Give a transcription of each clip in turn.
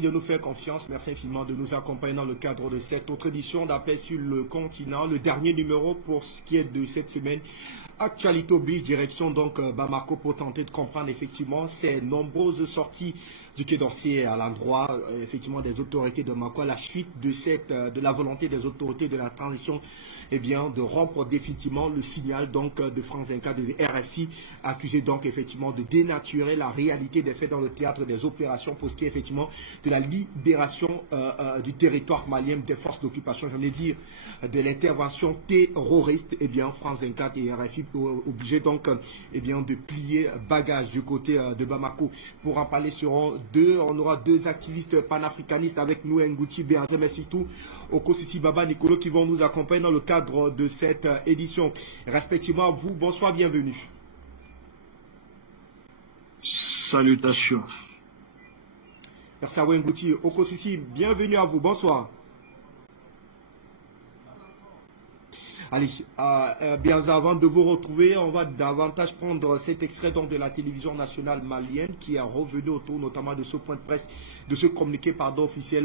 Merci de nous faire confiance. Merci infiniment de nous accompagner dans le cadre de cette autre édition d'Appel sur le continent. Le dernier numéro pour ce qui est de cette semaine. Actualité oblige, direction donc Bamako pour tenter de comprendre effectivement ces nombreuses sorties du Quai d'Orsay à l'endroit effectivement des autorités de Bamako à la suite de la volonté des autorités de la transition de rompre définitivement le signal donc de France 24 de RFI, accusé donc effectivement de dénaturer la réalité des faits dans le théâtre des opérations pour ce qui est effectivement de la libération du territoire malien des forces d'occupation, j'en ai dit de l'intervention terroriste. France 24 et RFI obligés donc de plier bagage du côté de Bamako. Pour en parler on aura deux activistes panafricanistes avec nous, Ngouti Béanzé, mais surtout Okosisi Baba Nicolo, qui vont nous accompagner dans le cadre de cette édition. Respectivement à vous, bonsoir, bienvenue. Salutations. Merci à vous, Ngouti. Okosisi, bienvenue à vous, bonsoir. Allez, bien avant de vous retrouver, on va davantage prendre cet extrait donc de la télévision nationale malienne qui est revenu autour notamment de ce point de presse, de ce communiqué officiel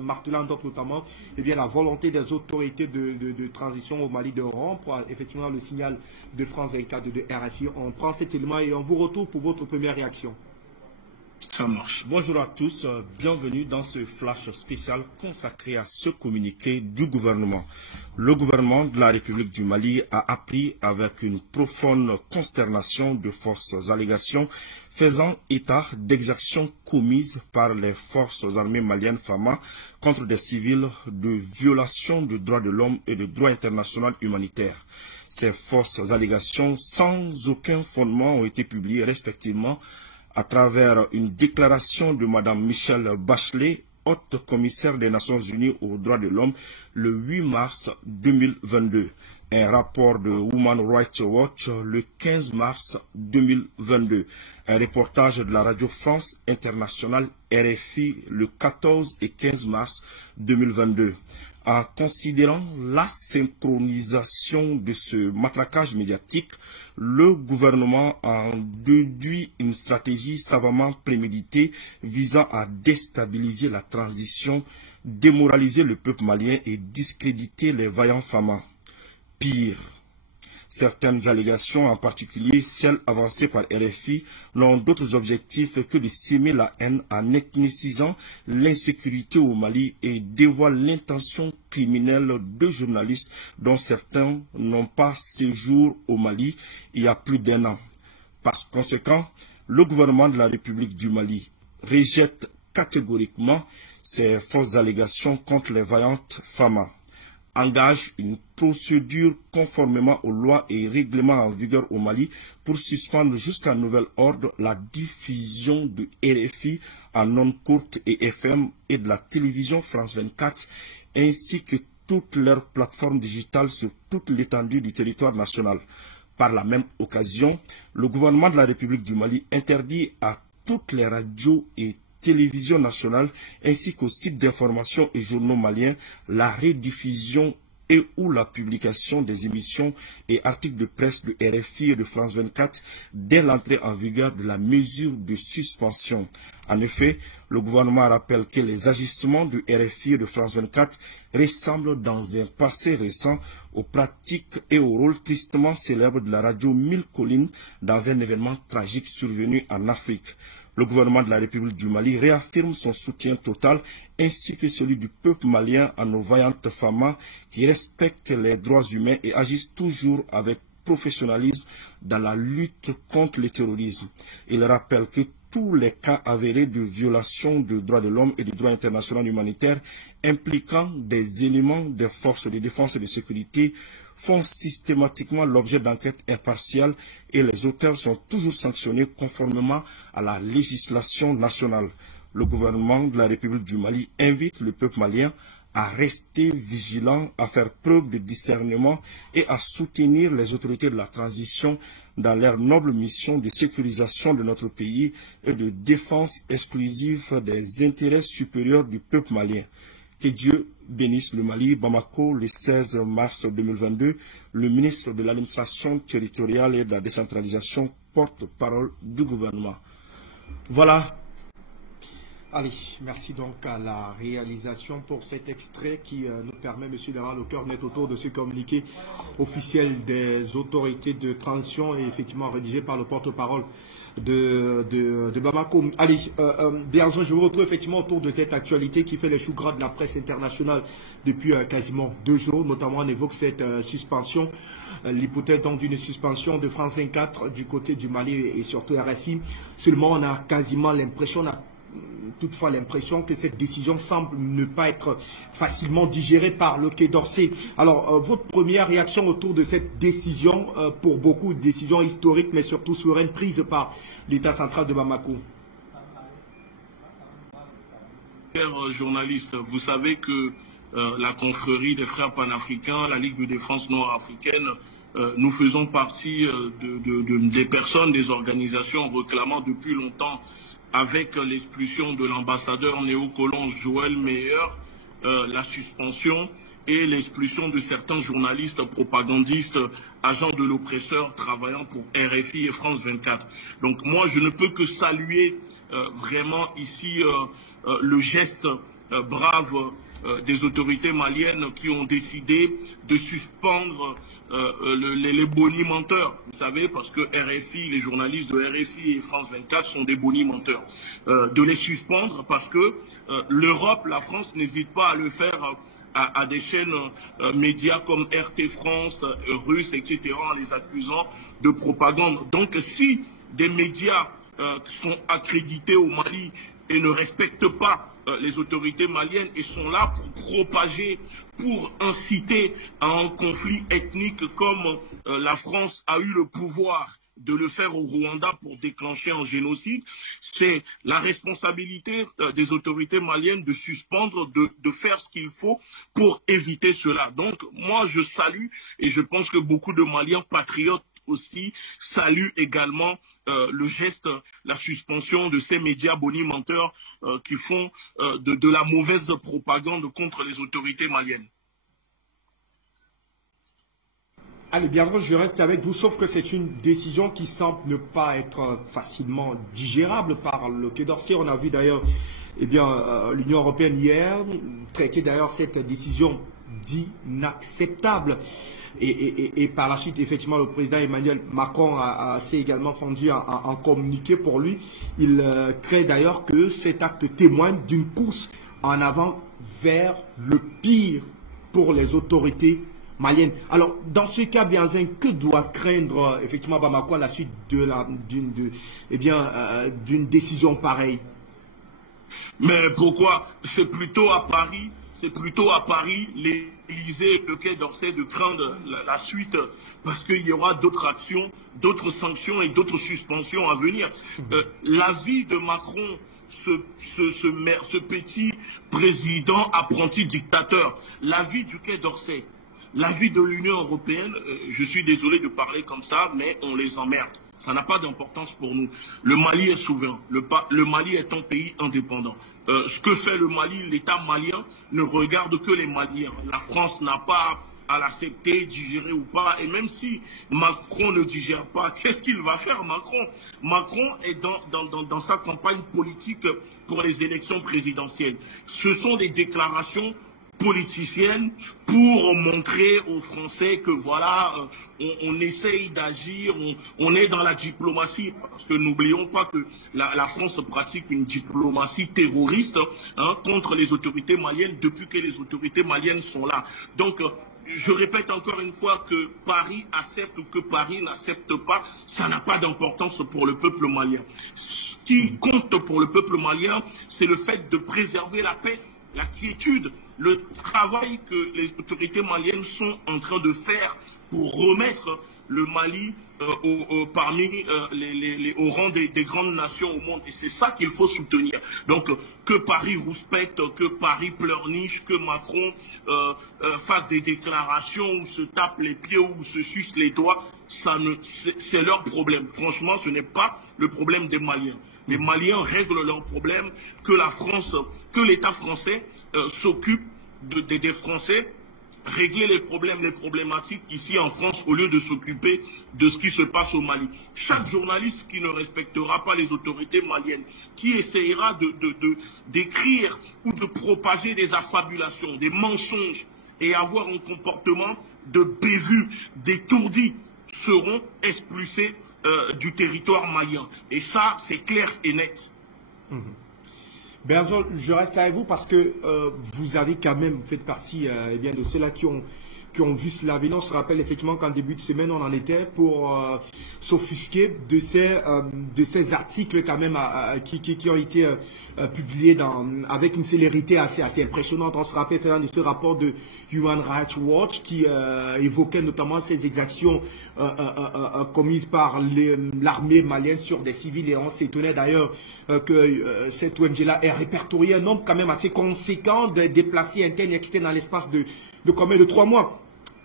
martelant donc notamment la volonté des autorités de transition au Mali de rompre effectivement le signal de France 24 de RFI. On prend cet élément et on vous retrouve pour votre première réaction. Ça marche. Bonjour à tous, bienvenue dans ce flash spécial consacré à ce communiqué du gouvernement. Le gouvernement de la République du Mali a appris avec une profonde consternation de fausses allégations faisant état d'exactions commises par les forces armées maliennes FAMA contre des civils de violation des droits de l'homme et du droit international humanitaire. Ces fausses allégations sans aucun fondement ont été publiées respectivement à travers une déclaration de Mme Michelle Bachelet, haute commissaire des Nations Unies aux droits de l'homme, le 8 mars 2022. Un rapport de Human Rights Watch le 15 mars 2022. Un reportage de la Radio France Internationale RFI le 14 et 15 mars 2022. En considérant la synchronisation de ce matraquage médiatique, le gouvernement a déduit une stratégie savamment préméditée visant à déstabiliser la transition, démoraliser le peuple malien et discréditer les vaillants FAMA. Pire, certaines allégations, en particulier celles avancées par RFI, n'ont d'autres objectifs que de s'aimer la haine en ethnicisant l'insécurité au Mali et dévoilent l'intention criminelle de journalistes dont certains n'ont pas séjour au Mali il y a plus d'1 an. Par conséquent, le gouvernement de la République du Mali rejette catégoriquement ces fausses allégations contre les vaillantes FAMA, engage une procédure conformément aux lois et règlements en vigueur au Mali pour suspendre jusqu'à nouvel ordre la diffusion de RFI en ondes courtes et FM et de la télévision France 24 ainsi que toutes leurs plateformes digitales sur toute l'étendue du territoire national. Par la même occasion, le gouvernement de la République du Mali interdit à toutes les radios et télévision nationale ainsi qu'aux sites d'information et journaux maliens la rediffusion et ou la publication des émissions et articles de presse de RFI et de France 24 dès l'entrée en vigueur de la mesure de suspension. En effet, le gouvernement rappelle que les agissements de RFI et de France 24 ressemblent dans un passé récent aux pratiques et au rôle tristement célèbre de la radio Mille Collines dans un événement tragique survenu en Afrique. Le gouvernement de la République du Mali réaffirme son soutien total ainsi que celui du peuple malien à nos vaillantes FAMA qui respectent les droits humains et agissent toujours avec professionnalisme dans la lutte contre le terrorisme. Il rappelle que tous les cas avérés de violation des droits de l'homme et du droit international humanitaire impliquant des éléments des forces de défense et de sécurité font systématiquement l'objet d'enquêtes impartiales et les auteurs sont toujours sanctionnés conformément à la législation nationale. Le gouvernement de la République du Mali invite le peuple malien à rester vigilant, à faire preuve de discernement et à soutenir les autorités de la transition dans leur noble mission de sécurisation de notre pays et de défense exclusive des intérêts supérieurs du peuple malien. Que Dieu bénisse le Mali. Bamako, le 16 mars 2022, le ministre de l'administration territoriale et de la décentralisation, porte-parole du gouvernement. Voilà. Allez, merci donc à la réalisation pour cet extrait qui nous permet, monsieur, d'avoir le cœur net autour de ce communiqué officiel des autorités de transition et effectivement rédigé par le porte-parole de Bamako. Allez, bien sûr, je vous retrouve effectivement autour de cette actualité qui fait les choux gras de la presse internationale depuis quasiment 2 jours. Notamment, on évoque cette suspension, l'hypothèse donc d'une suspension de France 24 du côté du Mali et surtout RFI. Seulement, on a quasiment l'impression, toutefois l'impression que cette décision semble ne pas être facilement digérée par le Quai d'Orsay. Alors, votre première réaction autour de cette décision, pour beaucoup, décision historique, mais surtout souveraine, prise par l'État central de Bamako? Chers journalistes, vous savez que la confrérie des frères panafricains, la Ligue de défense nord-africaine, nous faisons partie des personnes, des organisations réclamant depuis longtemps, avec l'expulsion de l'ambassadeur néocolon Joël Meyer, la suspension et l'expulsion de certains journalistes propagandistes, agents de l'oppresseur travaillant pour RFI et France 24. Donc moi, je ne peux que saluer vraiment ici le geste brave des autorités maliennes qui ont décidé de suspendre les bonimenteurs, vous savez, parce que RFI, les journalistes de RFI et France 24 sont des bonimenteurs. De les suspendre parce que l'Europe, la France n'hésite pas à le faire à des chaînes médias comme RT France, Russe, etc., en les accusant de propagande. Donc si des médias sont accrédités au Mali et ne respectent pas les autorités maliennes et sont là pour propager, pour inciter à un conflit ethnique comme la France a eu le pouvoir de le faire au Rwanda pour déclencher un génocide, c'est la responsabilité des autorités maliennes de suspendre, de faire ce qu'il faut pour éviter cela. Donc moi je salue et je pense que beaucoup de Maliens patriotes aussi saluent également le geste, la suspension de ces médias bonimenteurs qui font de la mauvaise propagande contre les autorités maliennes. Allez, bien sûr, je reste avec vous, sauf que c'est une décision qui semble ne pas être facilement digérable par le Quai d'Orsay. On a vu d'ailleurs l'Union européenne hier traiter d'ailleurs cette décision d'inacceptable. Et par la suite, effectivement, le président Emmanuel Macron s'est également fondu en communiqué pour lui. Il crée d'ailleurs que cet acte témoigne d'une course en avant vers le pire pour les autorités maliennes. Alors, dans ce cas, Bianzin, que doit craindre effectivement Bamako à la suite d'une décision pareille? Mais pourquoi? C'est plutôt à Paris, l'Élysée et le Quai d'Orsay de craindre la suite, parce qu'il y aura d'autres actions, d'autres sanctions et d'autres suspensions à venir. L'avis de Macron, ce petit président apprenti dictateur, l'avis du Quai d'Orsay, l'avis de l'Union européenne, je suis désolé de parler comme ça, mais on les emmerde. Ça n'a pas d'importance pour nous. Le Mali est souverain. Le Mali est un pays indépendant. Ce que fait le Mali, l'État malien, ne regarde que les Maliens. La France n'a pas à l'accepter, digérer ou pas. Et même si Macron ne digère pas, qu'est-ce qu'il va faire, Macron? Macron est dans sa campagne politique pour les élections présidentielles. Ce sont des déclarations politiciennes pour montrer aux Français que voilà, on essaye d'agir, on est dans la diplomatie, parce que n'oublions pas que la France pratique une diplomatie terroriste contre les autorités maliennes depuis que les autorités maliennes sont là. Donc, je répète encore une fois que Paris accepte ou que Paris n'accepte pas, ça n'a pas d'importance pour le peuple malien. Ce qui compte pour le peuple malien, c'est le fait de préserver la paix, la quiétude, le travail que les autorités maliennes sont en train de faire pour remettre le Mali au rang des grandes nations au monde. Et c'est ça qu'il faut soutenir. Donc, que Paris rouspète, que Paris pleurniche, que Macron fasse des déclarations ou se tape les pieds ou se suce les doigts, c'est leur problème. Franchement, ce n'est pas le problème des Maliens. Les Maliens règlent leurs problèmes, que la France, que l'État français s'occupe des Français régler les problèmes, les problématiques ici en France au lieu de s'occuper de ce qui se passe au Mali. Chaque journaliste qui ne respectera pas les autorités maliennes, qui essayera d'écrire ou de propager des affabulations, des mensonges et avoir un comportement de bévue, d'étourdi, seront expulsés du territoire malien. Et ça, c'est clair et net. Berzol, je reste avec vous parce que vous avez quand même fait partie eh bien, de ceux-là qui ont vu cela venir. On se rappelle effectivement qu'en début de semaine, on en était pour s'offusquer de ces articles quand même qui ont été publiés avec une célérité assez impressionnante. On se rappelle de ce rapport de Human Rights Watch qui évoquait notamment ces exactions commises par l'armée malienne sur des civils, et on s'étonnait d'ailleurs que cette ONG-là ait répertorié un nombre quand même assez conséquent de déplacés internes et externes dans l'espace de combien de 3 mois.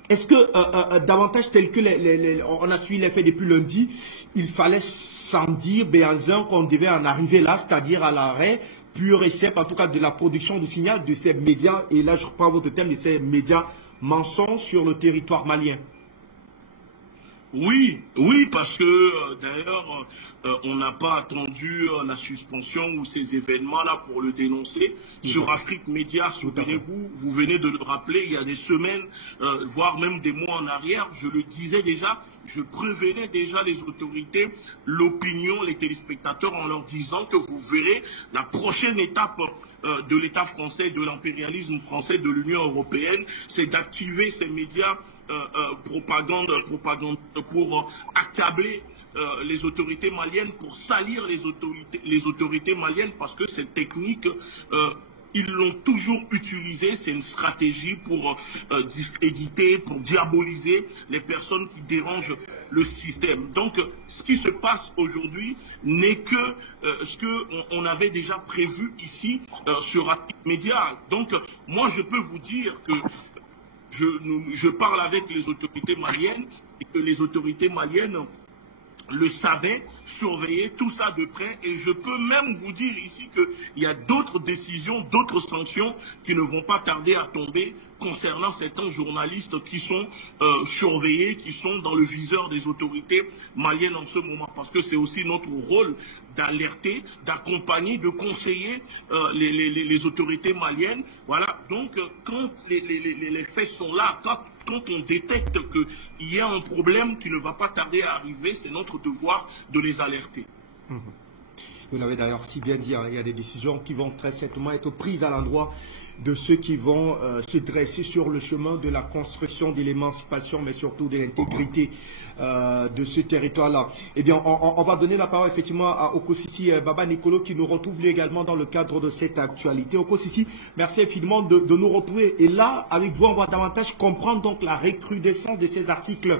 Est-ce que davantage tel que on a suivi les faits depuis lundi, il fallait sans dire, Béazin, qu'on devait en arriver là, c'est-à-dire à l'arrêt pur et simple, en tout cas de la production du signal de ces médias, et là je reprends votre thème, de ces médias mensonges sur le territoire malien? Oui, parce que d'ailleurs, on n'a pas attendu la suspension ou ces événements-là pour le dénoncer. Sur Afrique Média, souvenez-vous, vous venez de le rappeler, il y a des semaines, voire même des mois en arrière, je le disais déjà, je prévenais déjà les autorités, l'opinion, les téléspectateurs en leur disant que vous verrez la prochaine étape de l'État français, de l'impérialisme français, de l'Union européenne, c'est d'activer ces médias propagande pour accabler les autorités maliennes, pour salir les autorités maliennes, parce que cette technique, ils l'ont toujours utilisée. C'est une stratégie pour discréditer, pour diaboliser les personnes qui dérangent le système. Donc, ce qui se passe aujourd'hui n'est que ce qu'on avait déjà prévu ici sur Afrique Média. Donc, moi, je peux vous dire que je parle avec les autorités maliennes et que les autorités maliennes le savaient, surveillaient tout ça de près, et je peux même vous dire ici qu'il y a d'autres décisions, d'autres sanctions qui ne vont pas tarder à tomber concernant certains journalistes qui sont surveillés, qui sont dans le viseur des autorités maliennes en ce moment, parce que c'est aussi notre rôle d'alerter, d'accompagner, de conseiller les autorités maliennes. Voilà, donc quand les faits sont là, quand on détecte qu'il y a un problème qui ne va pas tarder à arriver, c'est notre devoir de les alerter. Vous l'avez d'ailleurs si bien dit, hein, il y a des décisions qui vont très certainement être prises à l'endroit de ceux qui vont se dresser sur le chemin de la construction, de l'émancipation, mais surtout de l'intégrité de ce territoire-là. Eh bien, on va donner la parole effectivement à Okosisi Baba Nicolo, qui nous retrouve lui également dans le cadre de cette actualité. Okosisi, merci infiniment de nous retrouver. Et là, avec vous, on va davantage comprendre donc la recrudescence de ces articles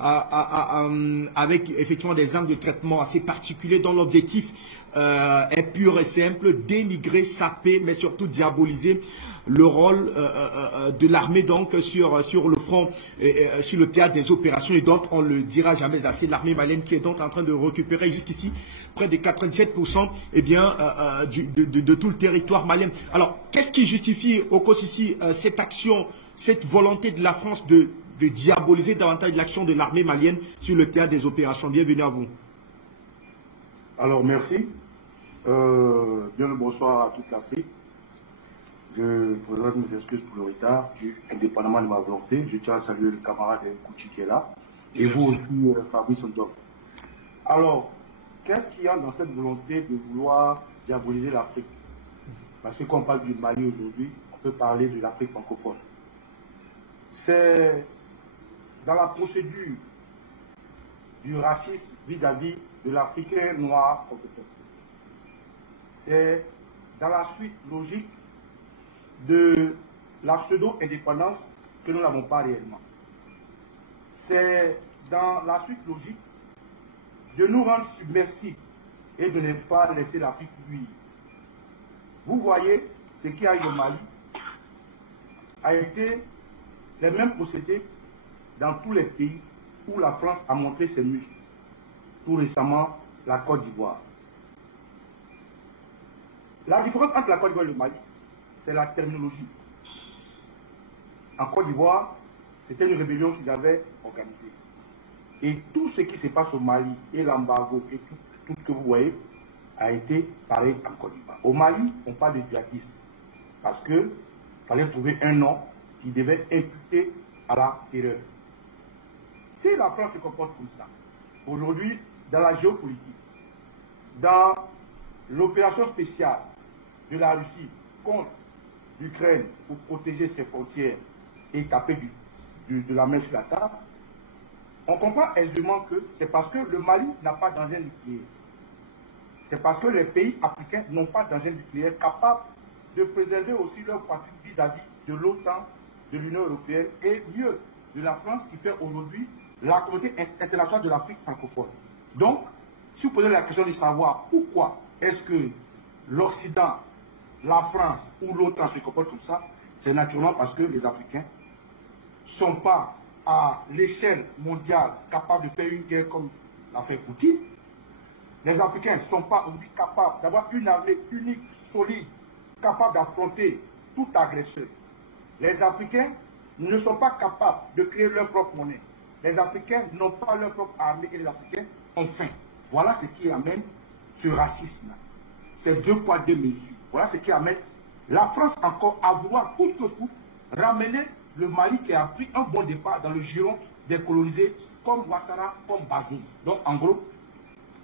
avec effectivement des angles de traitement assez particuliers dont l'objectif est pur et simple: dénigrer, saper, mais surtout diaboliser le rôle de l'armée donc sur le front, sur le théâtre des opérations, et donc on le dira jamais assez, l'armée malienne qui est donc en train de récupérer jusqu'ici près de 97% eh bien, de tout le territoire malien. Alors, qu'est-ce qui justifie, Okosisi, cette action, cette volonté de la France de diaboliser davantage l'action de l'armée malienne sur le théâtre des opérations? Bienvenue à vous. Alors, merci. Bien le bonsoir à toute l'Afrique. Je présente mes excuses pour le retard. Indépendamment de ma volonté, je tiens à saluer le camarade Kouchi qui est là. Et merci. Vous aussi, Fabrice Ondop. Alors, qu'est-ce qu'il y a dans cette volonté de vouloir diaboliser l'Afrique? Parce que quand on parle du Mali aujourd'hui, on peut parler de l'Afrique francophone. C'est dans la procédure du racisme vis-à-vis de l'Africain noir francophone. C'est dans la suite logique de la pseudo-indépendance que nous n'avons pas réellement. C'est dans la suite logique de nous rendre submersibles et de ne pas laisser l'Afrique luire. Vous voyez, ce qui arrive au Mali a été les mêmes procédés dans tous les pays où la France a montré ses muscles. Tout récemment, la Côte d'Ivoire. La différence entre la Côte d'Ivoire et le Mali, c'est la terminologie. en Côte d'Ivoire, c'était une rébellion qu'ils avaient organisée. Et tout ce qui se passe au Mali et l'embargo et tout ce que vous voyez a été pareil en Côte d'Ivoire. Au Mali, on parle de djihadisme parce qu'il fallait trouver un nom qui devait imputer à la terreur. Si la France se comporte comme ça, aujourd'hui, dans la géopolitique, dans l'opération spéciale de la Russie contre l'Ukraine pour protéger ses frontières et taper de la main sur la table, on comprend aisément que c'est parce que le Mali n'a pas d'engin nucléaire. C'est parce que les pays africains n'ont pas d'engin nucléaire capable de préserver aussi leur patrie vis-à-vis de l'OTAN, de l'Union européenne et mieux de la France qui fait aujourd'hui la communauté internationale de l'Afrique francophone. Donc, si vous posez la question de savoir pourquoi est-ce que l'Occident, la France ou l'OTAN se comportent comme ça, c'est naturellement parce que les Africains ne sont pas à l'échelle mondiale capables de faire une guerre comme l'a fait Poutine. Les Africains ne sont pas aujourd'hui capables d'avoir une armée unique, solide, capable d'affronter tout agresseur. Les Africains ne sont pas capables de créer leur propre monnaie. Les Africains n'ont pas leur propre armée et les Africains ont faim. Voilà ce qui amène ce racisme. C'est deux poids, deux mesures. Voilà ce qui amène la France encore à vouloir coûte que coûte ramener le Mali qui a pris un bon départ dans le giron des colonisés comme Ouattara, comme Bazoum. Donc en gros,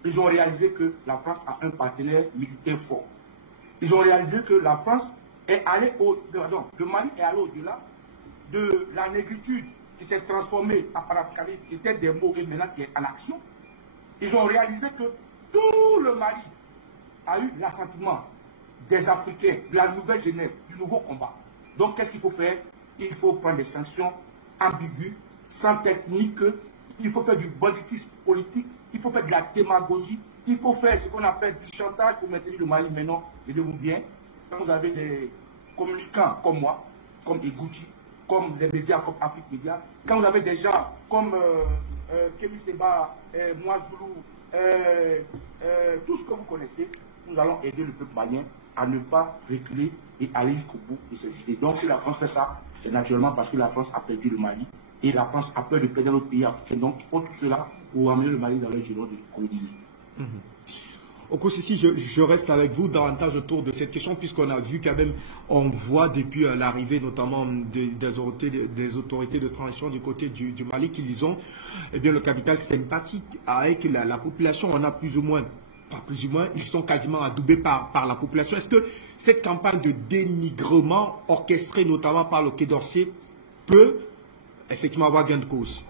ils ont réalisé que la France a un partenaire militaire fort. Ils ont réalisé que la France est allée le Mali est allé au-delà de la négritude qui s'est transformée en panafricanisme, qui était des mots et maintenant qui est en action. Ils ont réalisé que tout le Mali a eu l'assentiment des Africains, de la nouvelle jeunesse, du nouveau combat. Donc qu'est-ce qu'il faut faire? Il faut prendre des sanctions ambiguës, sans technique, il faut faire du banditisme politique, il faut faire de la démagogie, il faut faire ce qu'on appelle du chantage pour maintenir le Mali. Maintenant, tenez-vous bien, quand vous avez des communicants comme moi, comme Igouti, comme les médias comme Afrique Média, quand vous avez des gens comme Kémy Seba, Moazoulou, tout ce que vous connaissez, nous allons aider le peuple malien à ne pas reculer et aller jusqu'au bout de ces idées. Donc si la France fait ça, c'est naturellement parce que la France a perdu le Mali et la France a peur de perdre l'autre pays africain. Donc il faut tout cela pour amener le Mali dans le giron de coloniser. Okosisi, je reste avec vous davantage autour de cette question puisqu'on a vu quand même, on voit depuis l'arrivée notamment des autorités de transition du côté du Mali qu'ils ont le capital sympathique avec la population. On a plus ou moins, ils sont quasiment adoubés par la population. Est-ce que cette campagne de dénigrement orchestrée notamment par le Quai d'Orsay peut effectivement avoir gain de cause?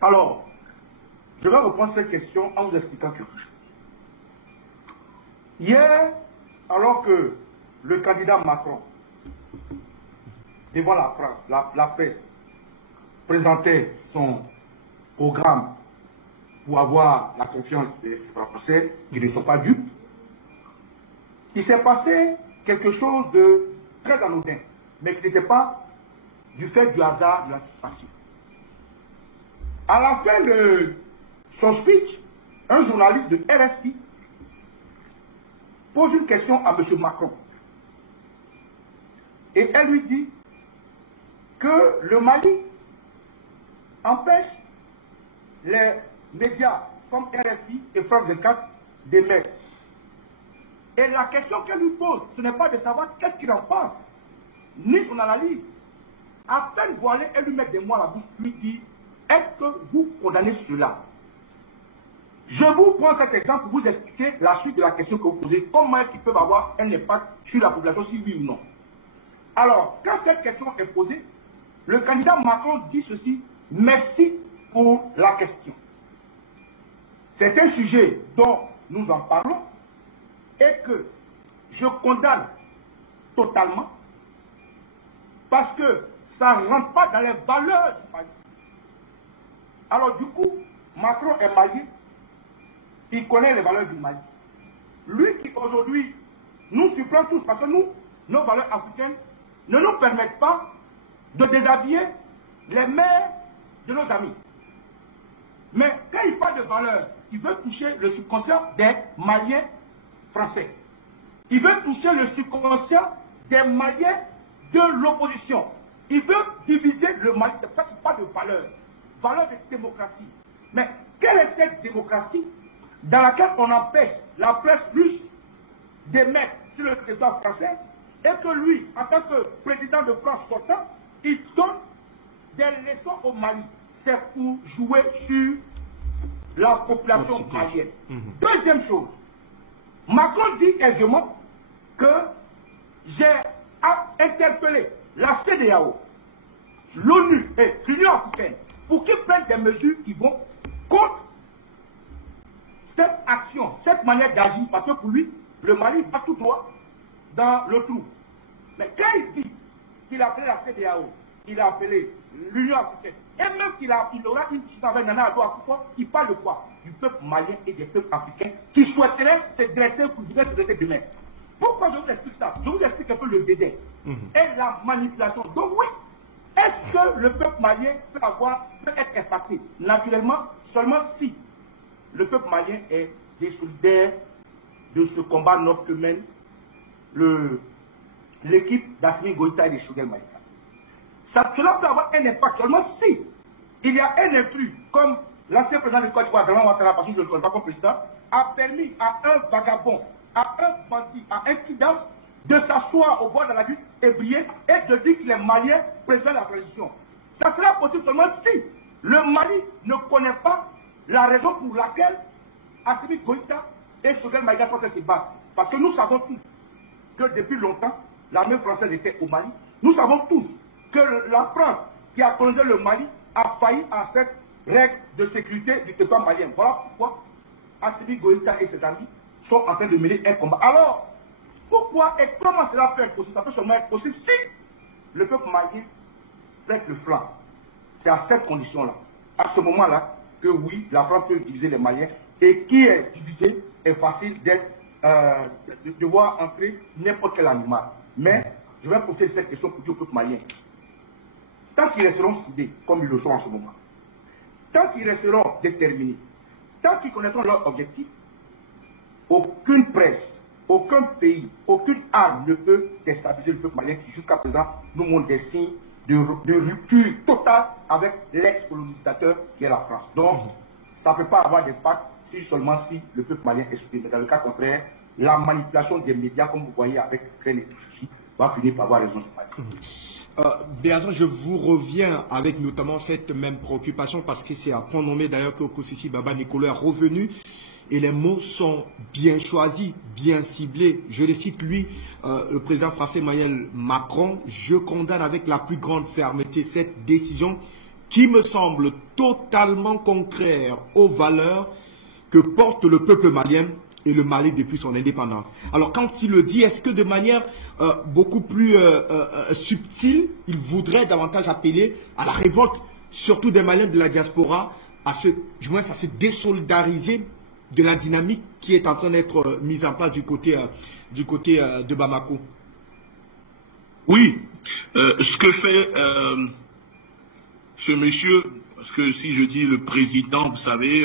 Alors, je vais reprendre cette question en vous expliquant quelque chose. Hier, alors que le candidat Macron, devant la presse, présentait son programme pour avoir la confiance des Français qui ne sont pas dupes, il s'est passé quelque chose de très anodin, mais qui n'était pas du fait du hasard de l'anticipation. À la fin de son speech, un journaliste de RFI pose une question à M. Macron. Et elle lui dit que le Mali empêche les médias comme RFI et France 24 d'émettre. Et la question qu'elle lui pose, ce n'est pas de savoir qu'est-ce qu'il en pense, ni son analyse. À peine voilée, elle lui met des mots à la bouche, lui dit, est-ce que vous condamnez cela? Je vous prends cet exemple pour vous expliquer la suite de la question que vous posez. Comment est-ce qu'ils peuvent avoir un impact sur la population, si oui ou non? Alors, quand cette question est posée, le candidat Macron dit ceci, merci pour la question. C'est un sujet dont nous en parlons et que je condamne totalement parce que ça ne rentre pas dans les valeurs du Mali. Alors du coup, Macron est malien, il connaît les valeurs du Mali. Lui qui aujourd'hui nous surprend tous parce que nous, nos valeurs africaines ne nous permettent pas de déshabiller les mères de nos amis. Mais quand il parle de valeurs, il veut toucher le subconscient des Maliens français. Il veut toucher le subconscient des Maliens de l'opposition. Il veut diviser le Mali. C'est pour ça qu'il parle de valeurs. Valeurs de démocratie. Mais quelle est cette démocratie dans laquelle on empêche la presse russe d'émettre sur le territoire français et que lui, en tant que président de France sortant, il donne des leçons au Mali? C'est pour jouer sur la population malienne. Deuxième chose, Macron dit aisément que j'ai interpellé la CEDEAO, l'ONU et l'Union africaine pour qu'ils prennent des mesures qui vont contre cette action, cette manière d'agir, parce que pour lui, le Mali a tout droit dans le trou. Mais quand il dit qu'il a appelé la CEDEAO, il a appelé l'Union africaine, et même qu'il aura une discussion avec Nana Addo Akufo, il parle de quoi? Du peuple malien et des peuples africains qui souhaiteraient se dresser pour se dresser demain. Pourquoi je vous explique ça? Je vous explique un peu le dédain et la manipulation. Donc oui, est-ce que le peuple malien peut être impacté? Naturellement, seulement si le peuple malien est des solidaires de ce combat noble que mène l'équipe d'Assimi Goïta et de Choguel Maïga. Cela peut avoir un impact seulement si il y a un intrus, comme l'ancien président de Côte d'Ivoire, Draman Ouattara, parce que je ne le connais pas comme président, a permis à un vagabond, à un bandit, à un kidnappeur de s'asseoir au bord de la rue et briller et de dire qu'il est malien, président de la transition. Ça sera possible seulement si le Mali ne connaît pas la raison pour laquelle Assimi Goïta et Choguel Maïga sont en train de se battre. Parce que nous savons tous que depuis longtemps, l'armée française était au Mali. Nous savons tous que la France qui a colonisé le Mali a failli à cette règle de sécurité du territoire malien. Voilà pourquoi Assimi Goïta et ses amis sont en train de mener un combat. Alors, pourquoi et comment cela peut être possible? Ça peut seulement être possible si le peuple malien prête le flanc. C'est à cette condition-là, à ce moment-là, que oui, la France peut diviser les Maliens. Et qui est divisé est facile de voir entrer n'importe quel animal. Mais je vais poser cette question pour dire au peuple malien. Tant qu'ils resteront soudés, comme ils le sont en ce moment, tant qu'ils resteront déterminés, tant qu'ils connaîtront leur objectif, aucune presse, aucun pays, aucune arme ne peut déstabiliser le peuple malien qui jusqu'à présent nous montre des signes de rupture totale avec l'ex-colonisateur qui est la France. Donc, ça ne peut pas avoir d'impact seulement si le peuple malien est soudé. Mais dans le cas contraire, la manipulation des médias, comme vous voyez avec l'Ukraine et tout ceci, va finir par avoir raison. Béazan, je vous reviens avec notamment cette même préoccupation parce que c'est à point nommé d'ailleurs que Okosisi Baba Nicolas est revenu et les mots sont bien choisis, bien ciblés. Je les cite lui, le président français Emmanuel Macron: je condamne avec la plus grande fermeté cette décision qui me semble totalement contraire aux valeurs que porte le peuple malien et le Mali depuis son indépendance. Alors quand il le dit, est-ce que de manière beaucoup plus subtile, il voudrait davantage appeler à la révolte, surtout des Maliens de la diaspora, à se désolidariser de la dynamique qui est en train d'être mise en place du côté de Bamako? Oui, ce que fait ce monsieur, parce que si je dis le président, vous savez,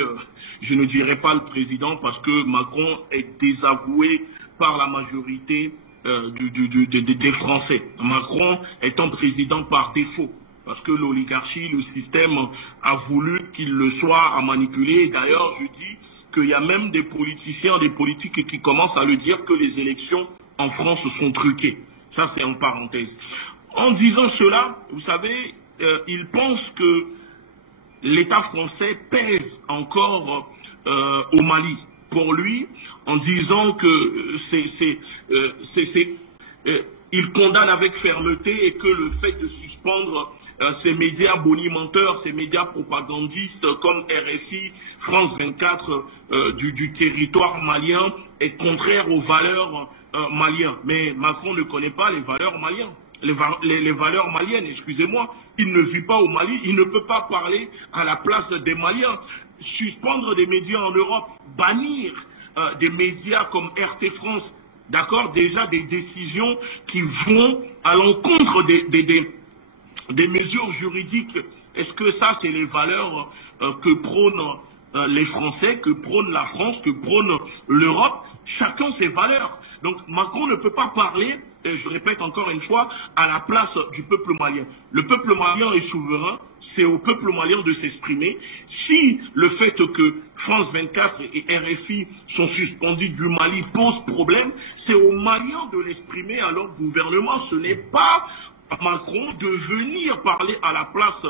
je ne dirais pas le président parce que Macron est désavoué par la majorité des Français. Macron étant président par défaut, parce que l'oligarchie, le système a voulu qu'il le soit à manipuler. D'ailleurs, je dis qu'il y a même des politiciens, des politiques qui commencent à le dire que les élections en France sont truquées. Ça, c'est en parenthèse. En disant cela, vous savez, il pense que l'État français pèse encore au Mali. Pour lui, en disant que il condamne avec fermeté et que le fait de suspendre ces médias bonimenteurs, ces médias propagandistes comme RSI, France 24 du territoire malien est contraire aux valeurs maliennes. Mais Macron ne connaît pas les valeurs maliennes. Les valeurs maliennes, excusez-moi, il ne vit pas au Mali, il ne peut pas parler à la place des Maliens. Suspendre des médias en Europe, bannir des médias comme RT France, d'accord, déjà des décisions qui vont à l'encontre des mesures juridiques. Est-ce que ça, c'est les valeurs que prônent les Français, que prône la France, que prône l'Europe? Chacun ses valeurs. Donc Macron ne peut pas parler et je répète encore une fois, à la place du peuple malien. Le peuple malien est souverain, c'est au peuple malien de s'exprimer. Si le fait que France 24 et RFI sont suspendus du Mali pose problème, c'est aux Maliens de l'exprimer à leur gouvernement. Ce n'est pas à Macron de venir parler à la place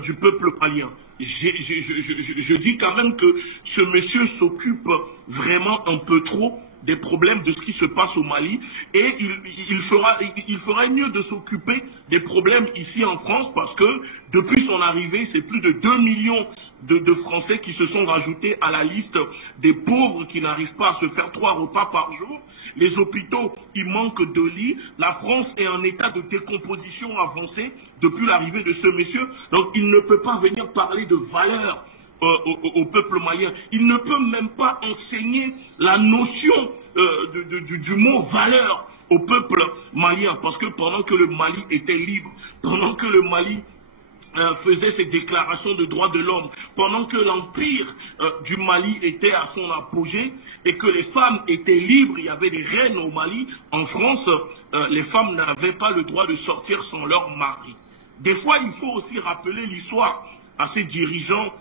du peuple malien. Je dis quand même que ce monsieur s'occupe vraiment un peu trop des problèmes de ce qui se passe au Mali et il ferait mieux de s'occuper des problèmes ici en France parce que depuis son arrivée, c'est plus de 2 millions de Français qui se sont rajoutés à la liste des pauvres qui n'arrivent pas à se faire 3 repas par jour. Les hôpitaux, il manque de lits. La France est en état de décomposition avancée depuis l'arrivée de ce monsieur. Donc il ne peut pas venir parler de valeurs au peuple malien. Il ne peut même pas enseigner la notion du mot valeur au peuple malien. Parce que pendant que le Mali était libre, pendant que le Mali faisait ses déclarations de droits de l'homme, pendant que l'empire du Mali était à son apogée et que les femmes étaient libres, il y avait des reines au Mali, en France, les femmes n'avaient pas le droit de sortir sans leur mari. Des fois, il faut aussi rappeler l'histoire à ces dirigeants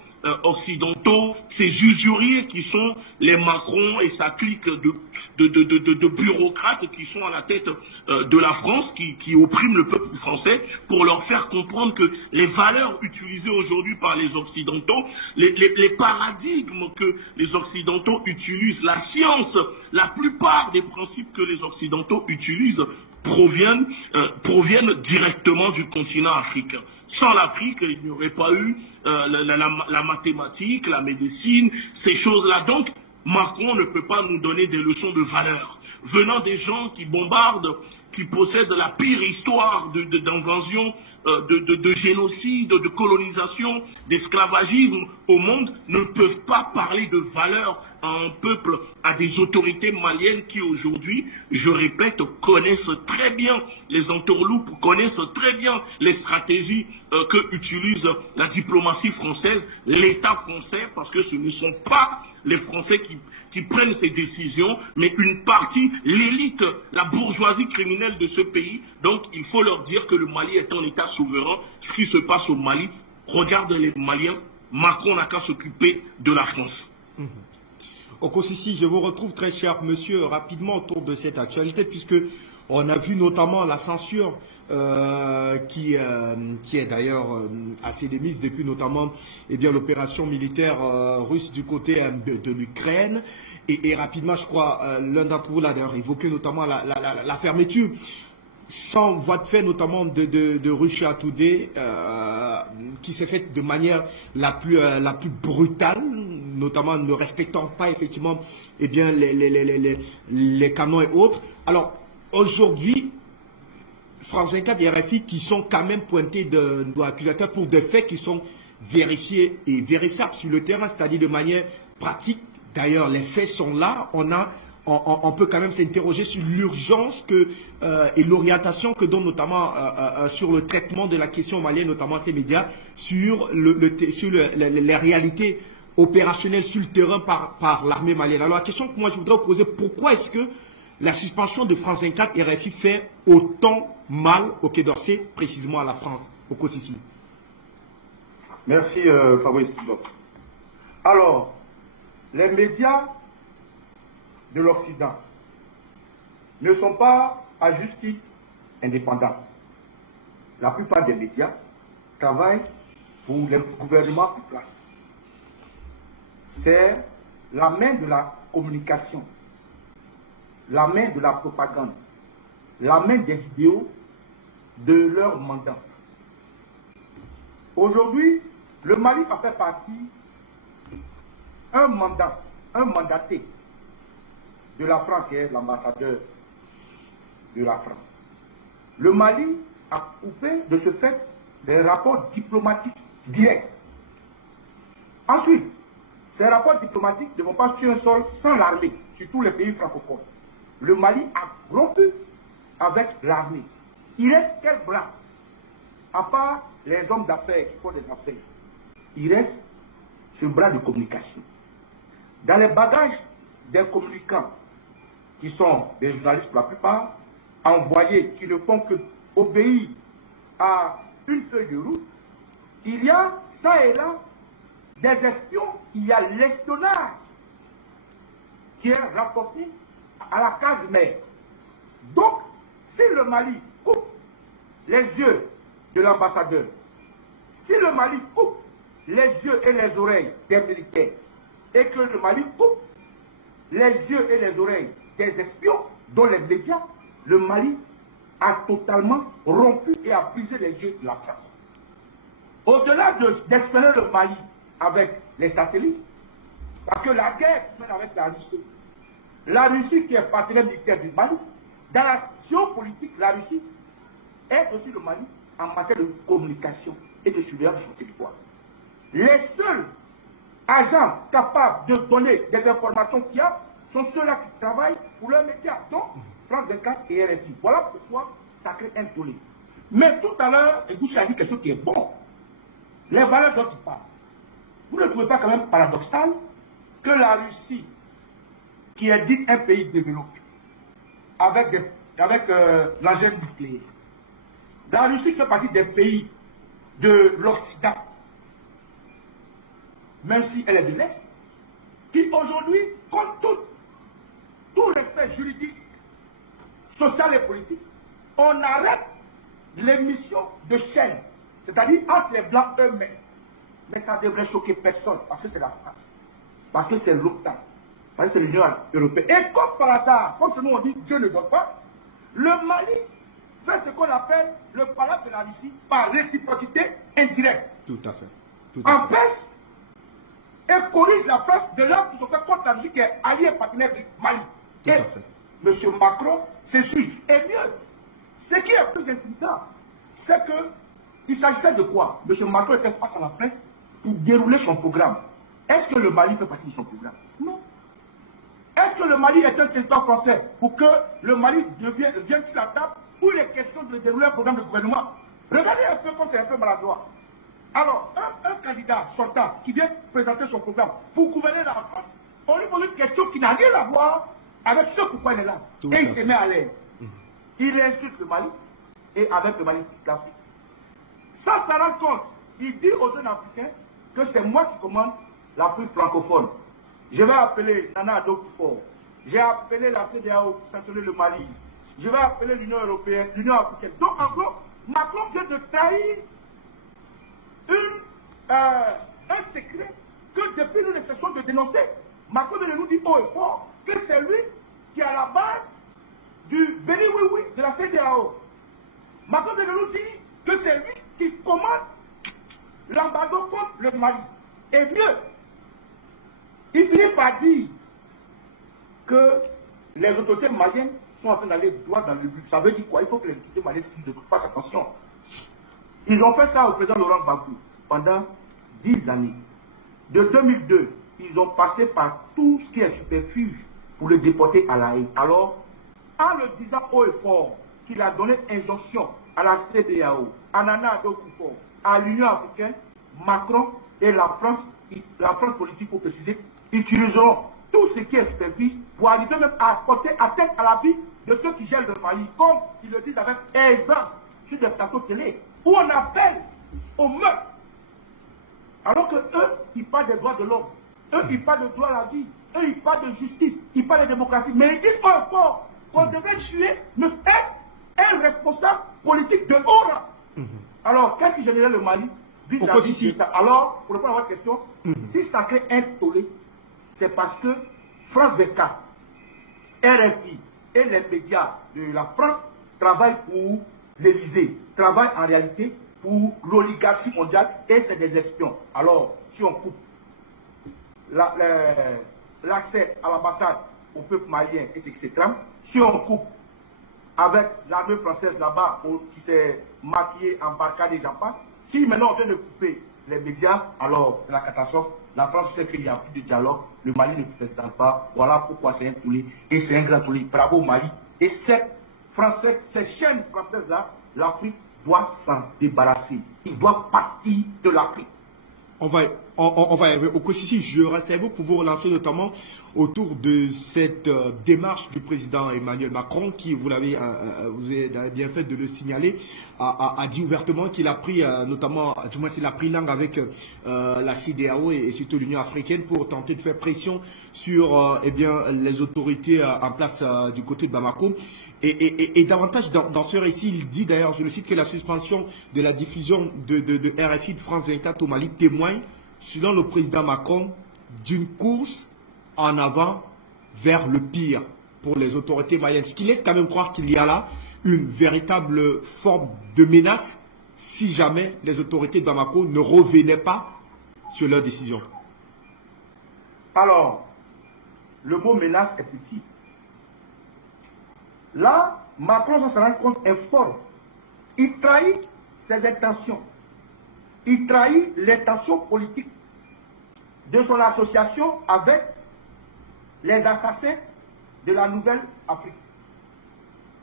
occidentaux, ces usuriers qui sont les Macron et sa clique de bureaucrates qui sont à la tête de la France, qui oppriment le peuple français, pour leur faire comprendre que les valeurs utilisées aujourd'hui par les Occidentaux, les paradigmes que les Occidentaux utilisent, la science, la plupart des principes que les Occidentaux utilisent proviennent directement du continent africain. Sans l'Afrique, il n'y aurait pas eu la mathématique, la médecine, ces choses-là. Donc, Macron ne peut pas nous donner des leçons de valeur. Venant des gens qui bombardent, qui possèdent la pire histoire d'invasion, de génocide, de colonisation, d'esclavagisme au monde, ne peuvent pas parler de valeur à un peuple, à des autorités maliennes qui aujourd'hui, je répète, connaissent très bien les entourloupes, connaissent très bien les stratégies que utilise la diplomatie française, l'État français, parce que ce ne sont pas les Français qui prennent ces décisions, mais une partie, l'élite, la bourgeoisie criminelle de ce pays. Donc il faut leur dire que le Mali est un État souverain. Ce qui se passe au Mali, regarde les Maliens, Macron n'a qu'à s'occuper de la France. Okosisi, je vous retrouve très cher monsieur rapidement autour de cette actualité puisque on a vu notamment la censure qui est d'ailleurs assez démise depuis notamment l'opération militaire russe du côté de l'Ukraine et rapidement je crois l'un d'entre vous l'a d'ailleurs évoqué notamment la fermeture sans voie de fait notamment de Russia Today qui s'est faite de manière la plus brutale, notamment ne respectant pas effectivement les canons et autres. Alors aujourd'hui, France 24 et RFI qui sont quand même pointés de accusateurs pour des faits qui sont vérifiés et vérifiables sur le terrain, c'est-à-dire de manière pratique. D'ailleurs, les faits sont là. On peut quand même s'interroger sur l'urgence et l'orientation que donnent notamment sur le traitement de la question malienne, notamment ces médias, sur les réalités opérationnelles sur le terrain par l'armée malienne. Alors la question que moi je voudrais vous poser, pourquoi est-ce que la suspension de France 24 et RFI fait autant mal au Quai d'Orsay, précisément à la France, au Okosisi? Merci Fabrice. Alors, les médias de l'Occident ne sont pas à juste titre indépendants. La plupart des médias travaillent pour les gouvernements en place. C'est la main de la communication, la main de la propagande, la main des idéaux de leur mandat. Aujourd'hui, le Mali a fait partie un mandaté de la France, qui est l'ambassadeur de la France. Le Mali a coupé de ce fait des rapports diplomatiques directs. Ensuite, ces rapports diplomatiques ne vont pas sur un sol sans l'armée, sur tous les pays francophones. Le Mali a rompu avec l'armée. Il reste quel bras? À part les hommes d'affaires qui font des affaires, il reste ce bras de communication. Dans les bagages des communicants, qui sont des journalistes pour la plupart, envoyés qui ne font que obéir à une feuille de route, il y a ça et là des espions, il y a l'espionnage qui est rapporté à la case mère. Donc, si le Mali coupe les yeux de l'ambassadeur, si le Mali coupe les yeux et les oreilles des militaires, et que le Mali coupe les yeux et les oreilles des espions, dont les médias, le Mali a totalement rompu et a brisé les yeux de la France. Au-delà d'espionner le Mali avec les satellites, parce que la guerre mène avec la Russie qui est partenaire militaire du Mali, dans la géopolitique, la Russie aide aussi le Mali en matière de communication et de surveillance sur le territoire. Les seuls agents capables de donner des informations qu'il y a sont ceux-là qui travaillent pour leurs médias, donc France 24 et RFI. Voilà pourquoi ça crée un tollé. Mais tout à l'heure, Gouche a dit quelque chose qui est bon. Les valeurs dont il parle. Vous ne trouvez pas quand même paradoxal que la Russie, qui est dite un pays développé, avec l'engin nucléaire, la Russie fait partie des pays de l'Occident, même si elle est de l'Est, qui aujourd'hui, contre tout respect juridique, social et politique, on arrête l'émission de chaînes, c'est-à-dire entre les Blancs eux-mêmes. Mais ça devrait choquer personne, parce que c'est la France, parce que c'est l'OTAN, parce que c'est l'Union européenne. Et comme par hasard, comme chez nous on dit Dieu ne donne pas, le Mali fait ce qu'on appelle le palabre de la Russie par réciprocité indirecte. Tout à fait. Empêche et corrige la place de l'homme qui se fait contre la Russie qui est allié partenaire du Mali. Et M. Macron s'essuie. Et mieux, ce qui est plus inquiétant, c'est qu'il s'agissait de quoi? M. Macron était face à la presse pour dérouler son programme. Est-ce que le Mali fait partie de son programme? Non. Est-ce que le Mali est un territoire français pour que le Mali vienne sur la table où il est question de dérouler un programme de gouvernement? Regardez un peu quand c'est un peu maladroit. Alors, un candidat sortant qui vient présenter son programme pour gouverner la France, on lui pose une question qui n'a rien à voir avec ce pourquoi il est là. Et il se met à l'aise. Il insulte le Mali et avec le Mali toute l'Afrique. Ça rend compte. Il dit aux jeunes Africains que c'est moi qui commande l'Afrique francophone. Je vais appeler Nana Addo Kufuor. J'ai appelé la CEDEAO pour sanctionner le Mali. Je vais appeler l'Union européenne, l'Union africaine. Donc, en gros, Macron vient de trahir un secret que depuis nous, nous cessons de dénoncer. Macron vient de nous dire haut et fort que c'est lui qui est à la base du béni oui de la CEDEAO. Macron vient de nous dire que c'est lui qui commande l'embargo contre le Mali. Et mieux, il finit par dire que les autorités maliennes sont en train d'aller droit dans le but. Ça veut dire quoi? Il faut que les autorités maliennes fassent attention. Ils ont fait ça au président Laurent Gbagbo pendant 10 années. De 2002, ils ont passé par tout ce qui est superfuge pour le déporter à la haine. Alors, en le disant haut et fort qu'il a donné injonction à la CEDEAO, à Nana Addo Kufuor, à l'Union africaine, Macron et la France politique pour préciser, utiliseront tout ce qui est superficie pour arriver même à porter atteinte à la vie de ceux qui gèrent le pays, comme ils le disent avec aisance sur des plateaux télé, où on appelle au meurtre. Alors que eux, ils parlent des droits de l'homme, eux, ils parlent de droit à la vie, eux, ils parlent de justice, ils parlent de démocratie, mais ils disent encore qu'on devait tuer un responsable politique de haut rang. Alors, qu'est-ce qui générait le Mali vis-à-vis de ça? Alors, pour répondre à votre question, si ça crée un tollé, c'est parce que France 24, RFI et les médias de la France travaillent pour l'Élysée, travaillent en réalité pour l'oligarchie mondiale et c'est des espions. Alors, si on coupe l'accès à l'ambassade au peuple malien et etc., si on coupe avec l'armée française là-bas qui s'est maquillée en barcade et j'en passe, si maintenant on vient de couper les médias, alors c'est la catastrophe. La France sait qu'il n'y a plus de dialogue, le Mali ne présente pas, voilà pourquoi c'est un tollé, et c'est un grand tollé. Bravo Mali. Et ces chaînes françaises-là, l'Afrique doit s'en débarrasser. Il doit partir de l'Afrique. On va arriver au Kosisi. Je reste avec vous pour vous relancer notamment autour de cette démarche du président Emmanuel Macron qui, vous avez bien fait de le signaler, a dit ouvertement qu'il a pris notamment, du moins il a pris langue avec la CEDEAO et surtout l'Union africaine pour tenter de faire pression sur les autorités en place du côté de Bamako. Et davantage dans ce récit, il dit d'ailleurs, je le cite, que la suspension de la diffusion de RFI de France 24 au Mali témoigne, selon le président Macron, d'une course en avant vers le pire pour les autorités maliennes. Ce qui laisse quand même croire qu'il y a là une véritable forme de menace si jamais les autorités de Bamako ne revenaient pas sur leur décision. Alors, le mot menace est petit. Là, Macron, sans se rendre compte, est fort. Il trahit ses intentions. Il trahit l'intention politique de son association avec les assassins de la nouvelle Afrique.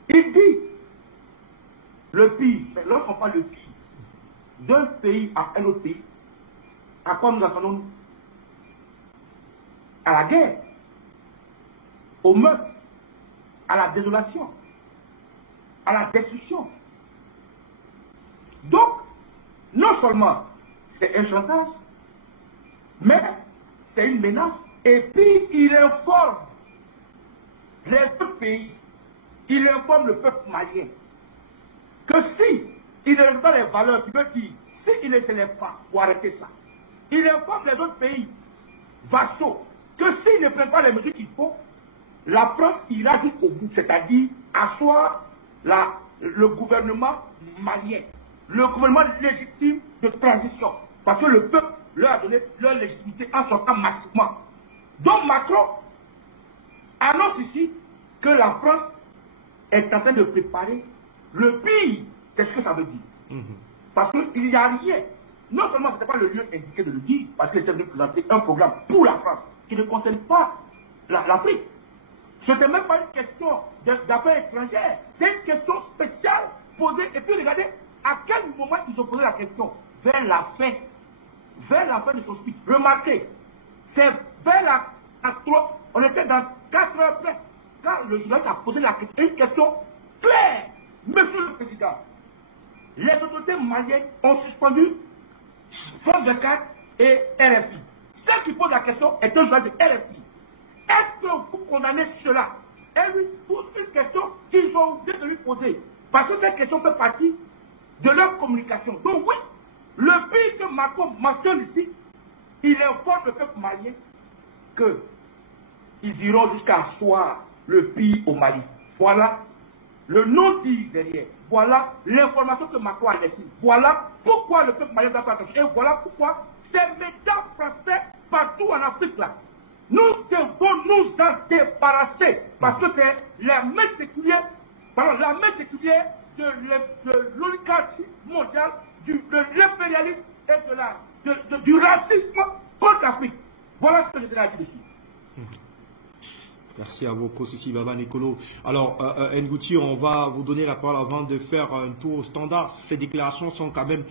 Il dit le pire, lorsqu'on parle de pire, d'un pays à un autre pays, à quoi nous attendons-nous? À la guerre, au meurtre, à la désolation, à la destruction. Donc, non seulement c'est un chantage, mais c'est une menace. Et puis, il informe les deux pays, il informe le peuple malien que si il ne donne pas les valeurs, il veut dire, si il ne se lève pas pour arrêter ça, il informe les autres pays vassaux que s'ils ne prennent pas les mesures qu'il faut, la France ira jusqu'au bout, c'est-à-dire asseoir le gouvernement malien, le gouvernement légitime de transition, parce que le peuple leur a donné leur légitimité en sortant massivement. Donc Macron annonce ici que la France est en train de préparer le pire, c'est ce que ça veut dire. Parce qu'il n'y a rien. Non seulement ce n'était pas le lieu indiqué de le dire, parce qu'il était venu présenter un programme pour la France qui ne concerne pas l'Afrique. Ce n'était même pas une question d'affaires étrangères, c'est une question spéciale posée. Et puis regardez à quel moment ils ont posé la question. Vers la fin de son speech. Remarquez, c'est vers la 3, on était dans 4 heures presque, quand le journaliste a posé une question claire. Monsieur le Président, les autorités maliennes ont suspendu France 24 et RFI. Celle qui pose la question est un journaliste de RFI. Est-ce que vous condamnez cela? Elle lui pose une question qu'ils ont oublié de lui poser. Parce que cette question fait partie de leur communication. Donc oui, le pays que Macron mentionne ici, il informe le peuple malien qu'ils iront jusqu'à asseoir le pays au Mali. Voilà le non-dit derrière. Voilà l'information que Macron a laissée. Voilà pourquoi le peuple malien doit faire attention. Et voilà pourquoi ces médias français partout en Afrique là, nous devons nous en débarrasser. Parce que c'est la main séculière, de l'oligarchie mondiale, de l'impérialisme et du racisme contre l'Afrique. Voilà ce que je dirais dessus. Merci à vous, Kosisi Baba Nicolo. Alors, Ngouti, on va vous donner la parole avant de faire un tour au standard. Ces déclarations sont quand même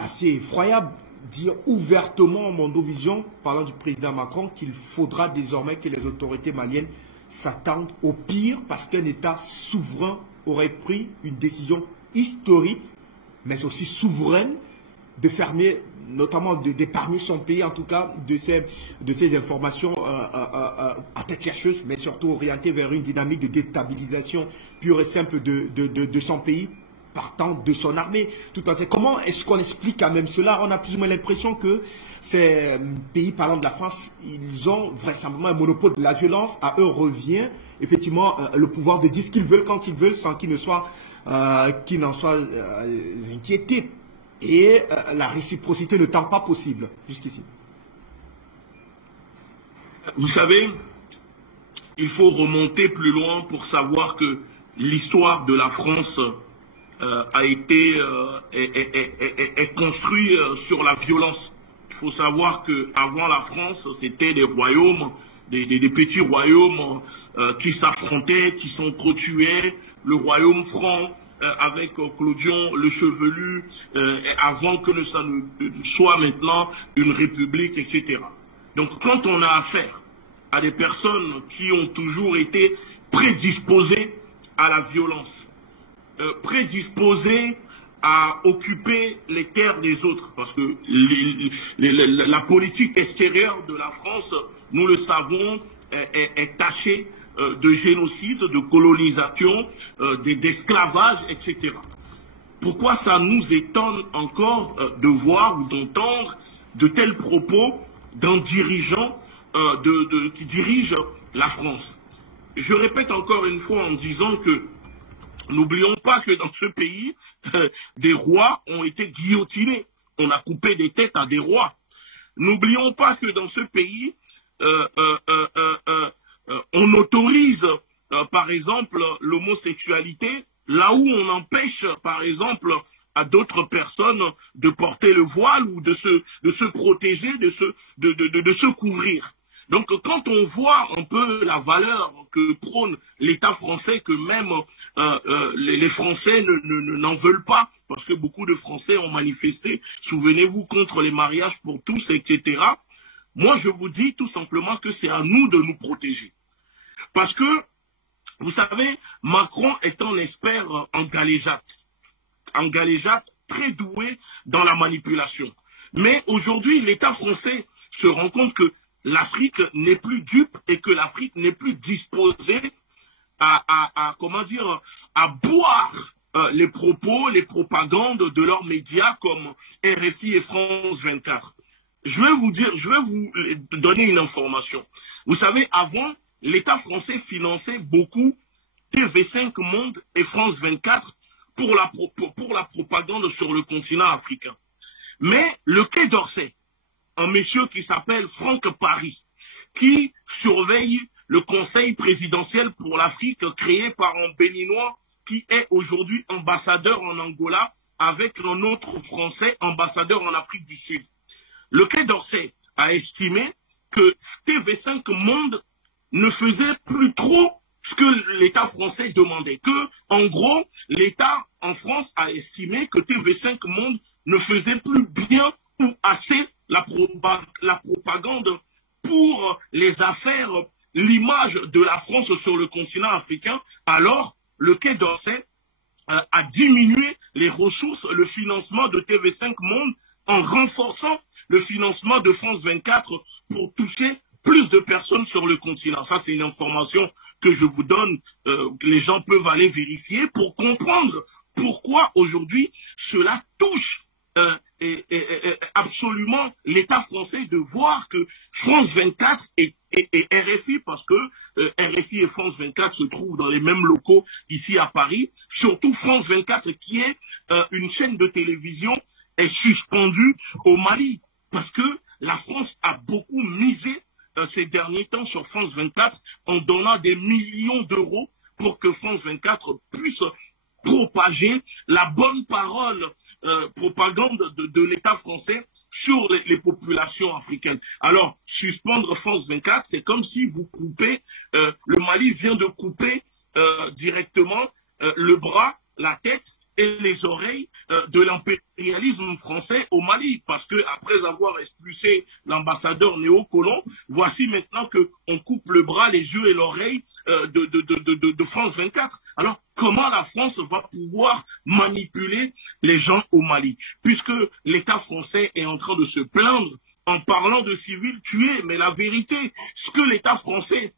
assez effroyables. Dire ouvertement en Mondovision, parlant du président Macron, qu'il faudra désormais que les autorités maliennes s'attendent au pire parce qu'un État souverain aurait pris une décision historique, mais aussi souveraine, de fermer, notamment d'épargner son pays, en tout cas, de ces informations à tête chercheuse, mais surtout orientées vers une dynamique de déstabilisation pure et simple de son pays, partant de son armée. Tout à fait. Comment est-ce qu'on explique quand même cela? On a plus ou moins l'impression que ces pays parlant de la France, ils ont vraisemblablement un monopole de la violence. À eux revient effectivement le pouvoir de dire ce qu'ils veulent quand ils veulent, sans qu'ils n'en soient inquiétés. Et la réciprocité ne tend pas possible jusqu'ici. Vous savez, il faut remonter plus loin pour savoir que l'histoire de la France est construit sur la violence. Il faut savoir qu'avant la France, c'était des royaumes, des petits royaumes qui s'affrontaient, qui s'entretuaient. Le royaume franc avec Clodion le Chevelu, avant que ça ne soit maintenant une république, etc. Donc quand on a affaire à des personnes qui ont toujours été prédisposées à la violence, prédisposées à occuper les terres des autres, parce que la politique extérieure de la France, nous le savons, est tachée de génocide, de colonisation, d'esclavage, etc. Pourquoi ça nous étonne encore de voir ou d'entendre de tels propos d'un dirigeant qui dirige la France? Je répète encore une fois en disant que n'oublions pas que dans ce pays, des rois ont été guillotinés. On a coupé des têtes à des rois. N'oublions pas que dans ce pays, on autorise, par exemple, l'homosexualité, là où on empêche, par exemple, à d'autres personnes de porter le voile ou de se protéger, de se couvrir. Donc, quand on voit un peu la valeur que prône l'État français, que même les Français n'en veulent pas, parce que beaucoup de Français ont manifesté, souvenez-vous, contre les mariages pour tous, etc. Moi, je vous dis tout simplement que c'est à nous de nous protéger. Parce que, vous savez, Macron est un expert en galéjade, très doué dans la manipulation. Mais aujourd'hui, l'État français se rend compte que l'Afrique n'est plus dupe et que l'Afrique n'est plus disposée à boire les propos, les propagandes de leurs médias comme RFI et France 24. Je vais vous donner une information. Vous savez, avant, l'État français finançait beaucoup TV5 Monde et France 24 pour la propagande sur le continent africain. Mais le Quai d'Orsay, un monsieur qui s'appelle Franck Paris, qui surveille le conseil présidentiel pour l'Afrique créé par un Béninois qui est aujourd'hui ambassadeur en Angola avec un autre Français ambassadeur en Afrique du Sud. Le Quai d'Orsay a estimé que TV5 Monde ne faisait plus trop ce que l'État français demandait. Que, en gros, l'État en France a estimé que TV5 Monde ne faisait plus bien ou assez la propagande pour les affaires, l'image de la France sur le continent africain. Alors, le Quai d'Orsay a diminué les ressources, le financement de TV5 Monde en renforçant le financement de France 24 pour toucher plus de personnes sur le continent. Ça, c'est une information que je vous donne, que les gens peuvent aller vérifier pour comprendre pourquoi aujourd'hui cela touche absolument l'État français de voir que France 24 et RFI, parce que RFI et France 24 se trouvent dans les mêmes locaux ici à Paris, surtout France 24 qui est une chaîne de télévision est suspendue au Mali, parce que la France a beaucoup misé ces derniers temps sur France 24 en donnant des millions d'euros pour que France 24 puisse propager la bonne parole propagande de l'État français sur les populations africaines. Alors, suspendre France 24, c'est comme si vous coupez, le Mali vient de couper directement le bras, la tête et les oreilles de l'impérialisme français au Mali, parce que après avoir expulsé l'ambassadeur néocolon, voici maintenant que on coupe le bras, les yeux et l'oreille de France 24. Alors, comment la France va pouvoir manipuler les gens au Mali, puisque l'État français est en train de se plaindre en parlant de civils tués, mais la vérité, ce que l'État français,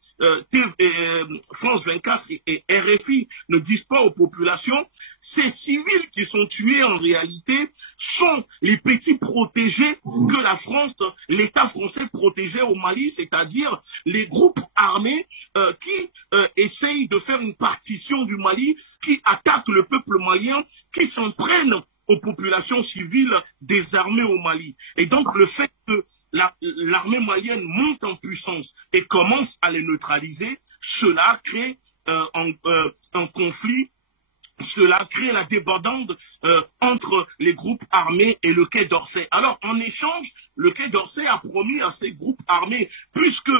France 24 et RFI ne disent pas aux populations, ces civils qui sont tués en réalité sont les petits protégés que la France, l'État français protégeait au Mali, c'est-à-dire les groupes armés qui essayent de faire une partition du Mali, qui attaquent le peuple malien, qui s'en prennent aux populations civiles désarmées au Mali. Et donc le fait que l'armée malienne monte en puissance et commence à les neutraliser, cela crée un conflit, cela crée la débandade entre les groupes armés et le Quai d'Orsay. Alors en échange, le Quai d'Orsay a promis à ces groupes armés, puisque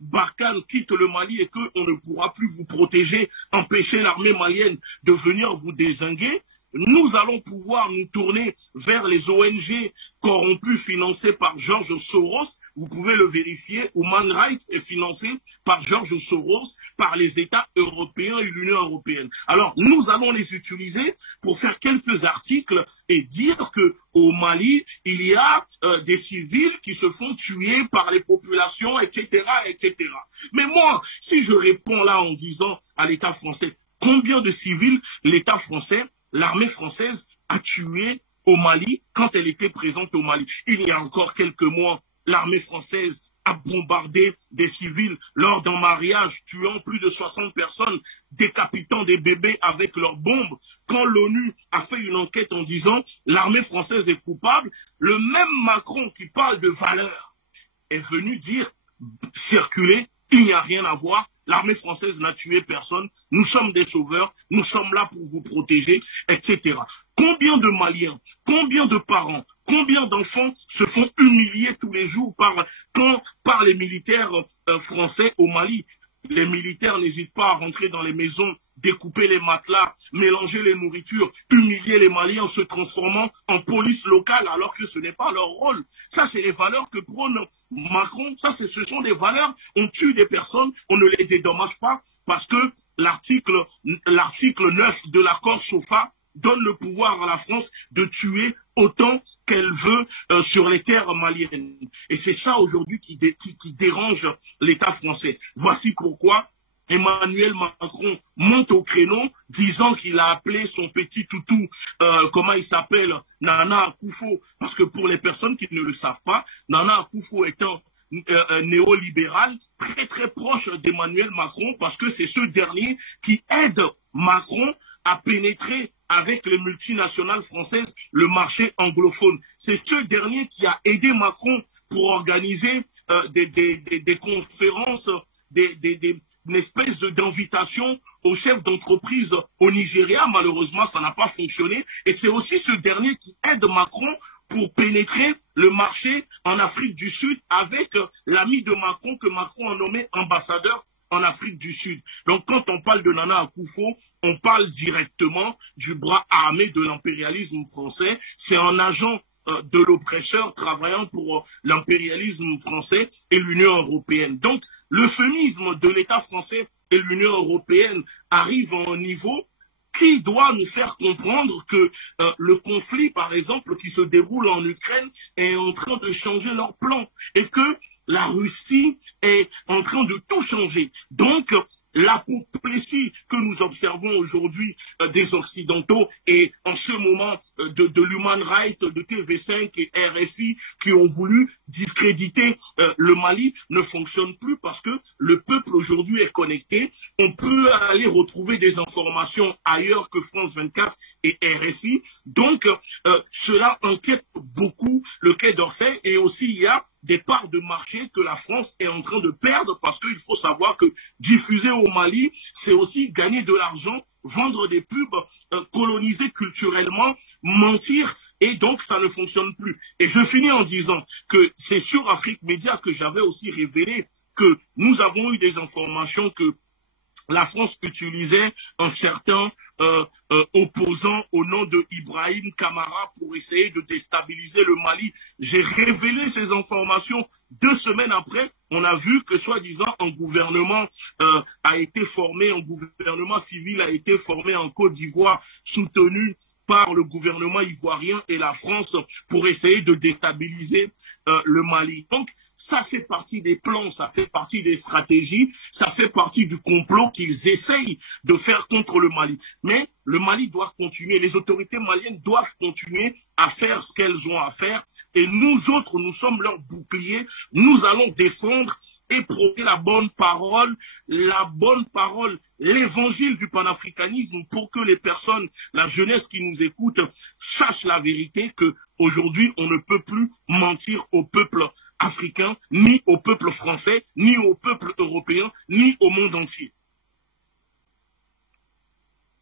Barkhane quitte le Mali et qu'on ne pourra plus vous protéger, empêcher l'armée malienne de venir vous dézinguer, nous allons pouvoir nous tourner vers les ONG corrompues financées par George Soros. Vous pouvez le vérifier, Human Rights est financé par George Soros, par les États européens et l'Union européenne. Alors, nous allons les utiliser pour faire quelques articles et dire que au Mali, il y a des civils qui se font tuer par les populations, etc., etc. Mais moi, si je réponds là en disant à l'État français, combien de civils l'État français, l'armée française a tué au Mali quand elle était présente au Mali? Il y a encore quelques mois, l'armée française a bombardé des civils lors d'un mariage, tuant plus de 60 personnes, décapitant des bébés avec leurs bombes. Quand l'ONU a fait une enquête en disant l'armée française est coupable, le même Macron qui parle de valeur est venu dire, circuler, il n'y a rien à voir. L'armée française n'a tué personne. Nous sommes des sauveurs. Nous sommes là pour vous protéger, etc. Combien de Maliens, combien de parents, combien d'enfants se font humilier tous les jours par les militaires français au Mali? Les militaires n'hésitent pas à rentrer dans les maisons, découper les matelas, mélanger les nourritures, humilier les Maliens en se transformant en police locale alors que ce n'est pas leur rôle. Ça, c'est les valeurs que prône Macron. Ça, ce sont des valeurs. On tue des personnes, on ne les dédommage pas parce que l'article 9 de l'accord SOFA donne le pouvoir à la France de tuer autant qu'elle veut sur les terres maliennes. Et c'est ça aujourd'hui qui dérange l'État français. Voici pourquoi Emmanuel Macron monte au créneau disant qu'il a appelé son petit toutou, comment il s'appelle, Nana Akufo. Parce que pour les personnes qui ne le savent pas, Nana Akufo est un néolibéral très très proche d'Emmanuel Macron parce que c'est ce dernier qui aide Macron à pénétrer avec les multinationales françaises le marché anglophone. C'est ce dernier qui a aidé Macron pour organiser des conférences, une espèce d'invitation aux chefs d'entreprise au Nigeria. Malheureusement, ça n'a pas fonctionné. Et c'est aussi ce dernier qui aide Macron pour pénétrer le marché en Afrique du Sud avec l'ami de Macron que Macron a nommé ambassadeur en Afrique du Sud. Donc quand on parle de Nana Akufo, on parle directement du bras armé de l'impérialisme français. C'est un agent de l'oppresseur travaillant pour l'impérialisme français et l'Union européenne. Donc l'euphémisme de l'État français et l'Union européenne arrive à un niveau qui doit nous faire comprendre que le conflit, par exemple, qui se déroule en Ukraine est en train de changer leur plan et que la Russie est en train de tout changer. Donc, l'apoplexie que nous observons aujourd'hui des Occidentaux et en ce moment de l'Human Rights, de TV5 et RSI qui ont voulu discréditer le Mali ne fonctionne plus parce que le peuple aujourd'hui est connecté. On peut aller retrouver des informations ailleurs que France 24 et RSI. Donc, cela inquiète beaucoup le Quai d'Orsay et aussi il y a des parts de marché que la France est en train de perdre parce qu'il faut savoir que diffuser au Mali, c'est aussi gagner de l'argent, vendre des pubs, coloniser culturellement, mentir, et donc ça ne fonctionne plus. Et je finis en disant que c'est sur Afrique Média que j'avais aussi révélé que nous avons eu des informations que la France utilisait un certain opposant au nom de Ibrahim Kamara pour essayer de déstabiliser le Mali. J'ai révélé ces informations 2 semaines après. On a vu que soi-disant un gouvernement a été formé, un gouvernement civil a été formé en Côte d'Ivoire, soutenu par le gouvernement ivoirien et la France pour essayer de déstabiliser le Mali. Donc, ça fait partie des plans, ça fait partie des stratégies, ça fait partie du complot qu'ils essayent de faire contre le Mali. Mais le Mali doit continuer, les autorités maliennes doivent continuer à faire ce qu'elles ont à faire. Et nous autres, nous sommes leurs boucliers, nous allons défendre et prôner la bonne parole, l'évangile du panafricanisme pour que les personnes, la jeunesse qui nous écoute, sachent la vérité qu'aujourd'hui, on ne peut plus mentir au peuple africain, ni au peuple français, ni au peuple européen, ni au monde entier.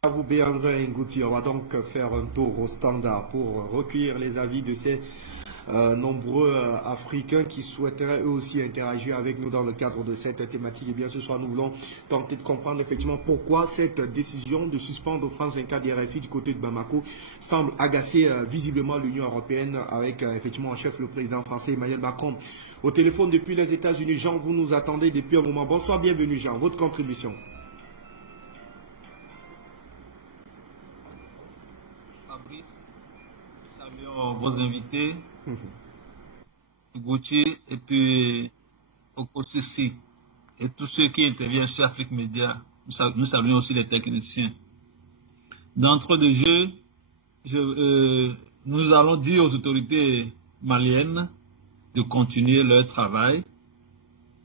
À vous, Béhanzin Ngouti, on va donc faire un tour au standard pour recueillir les avis de ces nombreux Africains qui souhaiteraient eux aussi interagir avec nous dans le cadre de cette thématique. Et bien ce soir, nous voulons tenter de comprendre effectivement pourquoi cette décision de suspendre France 24 RFI du côté de Bamako semble agacer visiblement l'Union européenne avec effectivement en chef le président français Emmanuel Macron. Au téléphone depuis les États-Unis, Jean, vous nous attendez depuis un moment. Bonsoir, bienvenue Jean, votre contribution. Fabrice, saluons vos invités, Gauthier et puis Okosisi et tous ceux qui interviennent chez Afrique Média. Nous saluons aussi les techniciens. D'entre deux jeux, nous allons dire aux autorités maliennes de continuer leur travail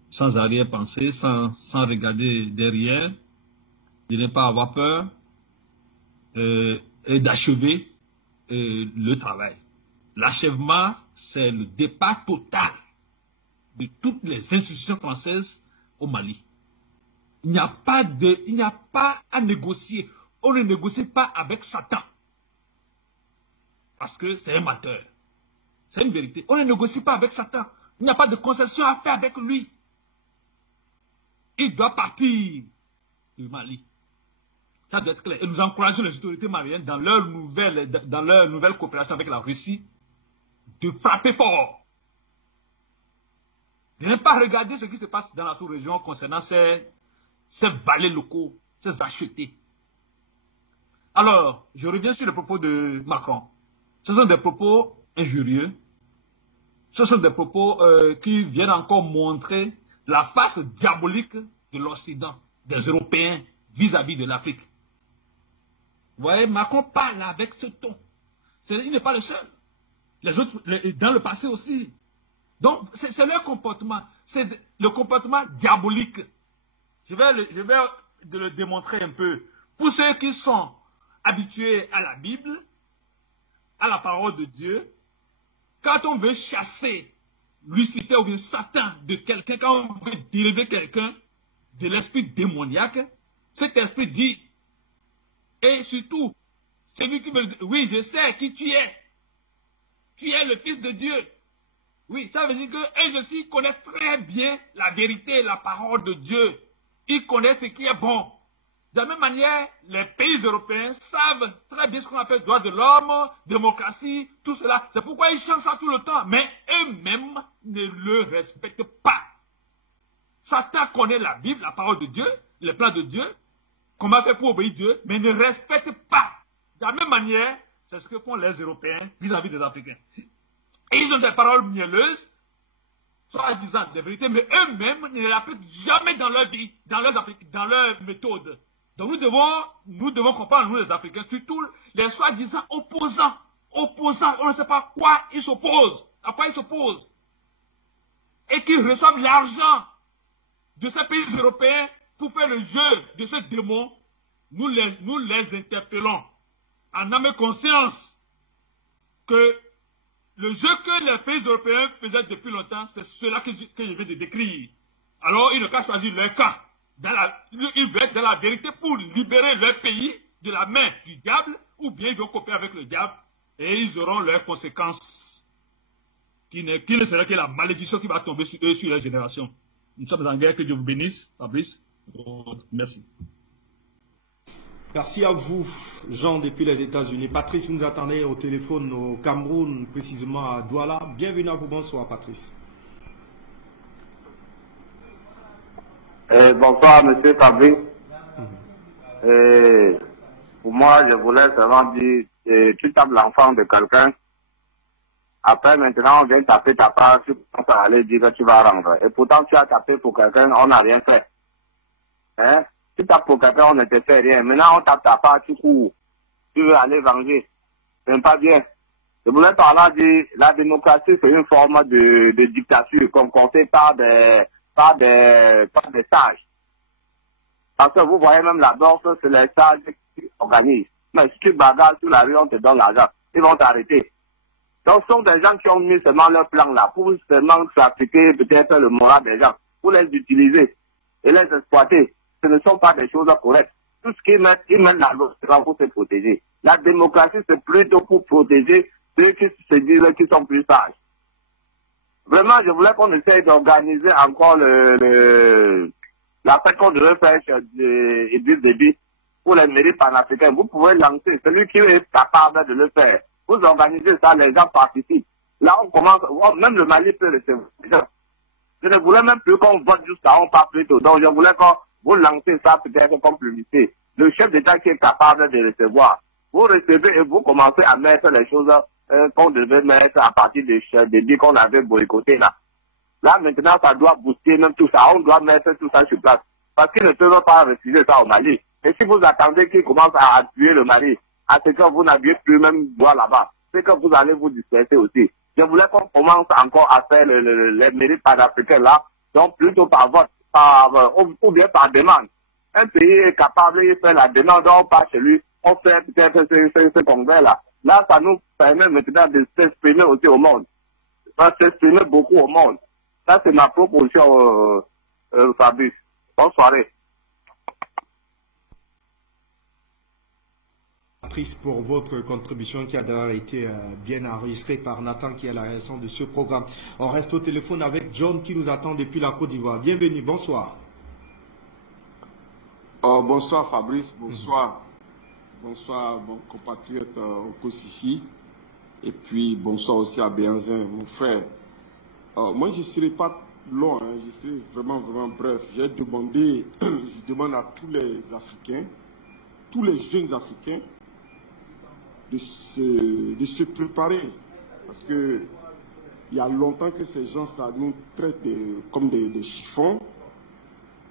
sans arrière-pensée, sans regarder derrière, de ne pas avoir peur et d'achever le travail. L'achèvement, c'est le départ total de toutes les institutions françaises au Mali. Il n'y a pas à négocier. On ne négocie pas avec Satan. Parce que c'est un menteur. C'est une vérité. On ne négocie pas avec Satan. Il n'y a pas de concession à faire avec lui. Il doit partir du Mali. Ça doit être clair. Et nous encourageons les autorités maliennes dans leur nouvelle coopération avec la Russie de frapper fort. De ne pas regarder ce qui se passe dans la sous-région concernant ces valets locaux, ces achetés. Alors, je reviens sur les propos de Macron. Ce sont des propos injurieux. Ce sont des propos qui viennent encore montrer la face diabolique de l'Occident, des Européens vis-à-vis de l'Afrique. Vous voyez, Macron parle avec ce ton. Il n'est pas le seul. Les autres, dans le passé aussi. Donc, c'est leur comportement. C'est le comportement diabolique. Je vais le démontrer un peu. Pour ceux qui sont habitués à la Bible, à la parole de Dieu, quand on veut chasser Lucifer ou bien Satan de quelqu'un, quand on veut dériver quelqu'un de l'esprit démoniaque, cet esprit dit, et surtout, celui qui veut dire, oui, je sais qui tu es. Tu es le Fils de Dieu. Oui, ça veut dire que eux aussi connaissent très bien la vérité, la parole de Dieu. Ils connaissent ce qui est bon. De la même manière, les pays européens savent très bien ce qu'on appelle droit de l'homme, démocratie, tout cela. C'est pourquoi ils chantent ça tout le temps. Mais eux-mêmes ne le respectent pas. Satan connaît la Bible, la parole de Dieu, les plans de Dieu, comment faire pour obéir Dieu, mais ne respecte pas. De la même manière, c'est ce que font les Européens vis-à-vis des Africains. Et ils ont des paroles mielleuses, soit disant des vérités, mais eux-mêmes ne l'appliquent jamais dans leur vie, dans leur méthode. Donc nous devons comprendre, nous les Africains, surtout les soi-disant opposants, on ne sait pas quoi ils s'opposent, à quoi ils s'opposent, et qui reçoivent l'argent de ces pays européens pour faire le jeu de ce démon. Nous les interpellons en âme et conscience que le jeu que les pays européens faisaient depuis longtemps, c'est cela que je vais décrire. Alors, ils n'ont qu'à choisir leur camp. Ils veulent être dans la vérité pour libérer leur pays de la main du diable, ou bien ils vont coopérer avec le diable, et ils auront leurs conséquences, qui ne sera que la malédiction qui va tomber sur eux, sur leur génération. Nous sommes en guerre, que Dieu vous bénisse. Fabrice, merci. Merci à vous, Jean, depuis les États-Unis. Patrice, vous nous attendez au téléphone au Cameroun, précisément à Douala. Bienvenue à vous. Bonsoir, Patrice. Bonsoir, monsieur Fabrice. Pour moi, je voulais seulement dire, tu tapes l'enfant de quelqu'un. Après, maintenant, on vient taper ta part, tu penses à aller dire que tu vas rendre. Et pourtant, tu as tapé pour quelqu'un, on n'a rien fait. Hein? Tu tapes pour quelqu'un, on ne te fait rien. Maintenant, on tape ta part, tu cours. Tu veux aller venger. C'est pas bien. Je voulais parler dire, la démocratie, c'est une forme de dictature concoctée par des sages. Parce que vous voyez même la bourse, c'est les sages qui organisent. Mais si tu bagarres sur la rue, on te donne l'argent. Ils vont t'arrêter. Donc, ce sont des gens qui ont mis seulement leur plan là pour seulement trafiquer peut-être le moral des gens, pour les utiliser et les exploiter. Ce ne sont pas des choses correctes. Tout ce qu'ils mettent la loi, c'est pour se protéger. La démocratie, c'est plutôt pour protéger ceux qui se disent qu'ils sont plus sages. Vraiment, je voulais qu'on essaye d'organiser encore la fête qu'on devait faire chez Idriss Déby pour les mairies panafricaines. Vous pouvez lancer, celui qui est capable de le faire. Vous organisez ça, les gens participent. Là, on commence, même le Mali peut recevoir. Je ne voulais même plus qu'on vote jusqu'à on part plus tôt. Donc, je voulais qu'on vous lancez ça peut-être comme publicité. Le chef d'État qui est capable de recevoir. Vous recevez et vous commencez à mettre les choses qu'on devait mettre à partir des chefs Déby qu'on avait boycotté là. Là, maintenant, ça doit booster même tout ça. On doit mettre tout ça sur place. Parce qu'ils ne peuvent pas refuser ça au Mali. Et si vous attendez qu'ils commencent à appuyer le Mali, à ce que vous n'aviez plus même droit là-bas, c'est que vous allez vous disperser aussi. Je voulais qu'on commence encore à faire les mairies panafricains là, donc plutôt par vote, ou bien par demande. Un pays est capable, il fait la demande, on part chez lui, on fait peut-être ce congrès là. Là, ça nous permet maintenant de s'exprimer aussi au monde. Ça s'exprimer beaucoup au monde. Ça, c'est ma proposition, Fabrice. Bonne soirée. Pour votre contribution qui a d'ailleurs été bien enregistrée par Nathan qui est la réalisation de ce programme. On reste au téléphone avec John qui nous attend depuis la Côte d'Ivoire. Bienvenue, bonsoir. Bonsoir Fabrice, bonsoir. Bonsoir mon compatriote Okosisi. Et puis bonsoir aussi à Béanzin, mon frère. Moi je ne serai pas long, hein, je serai vraiment bref. Je demande à tous les Africains, tous les jeunes Africains, de se préparer, parce que il y a longtemps que ces gens-là nous traitent comme des chiffons,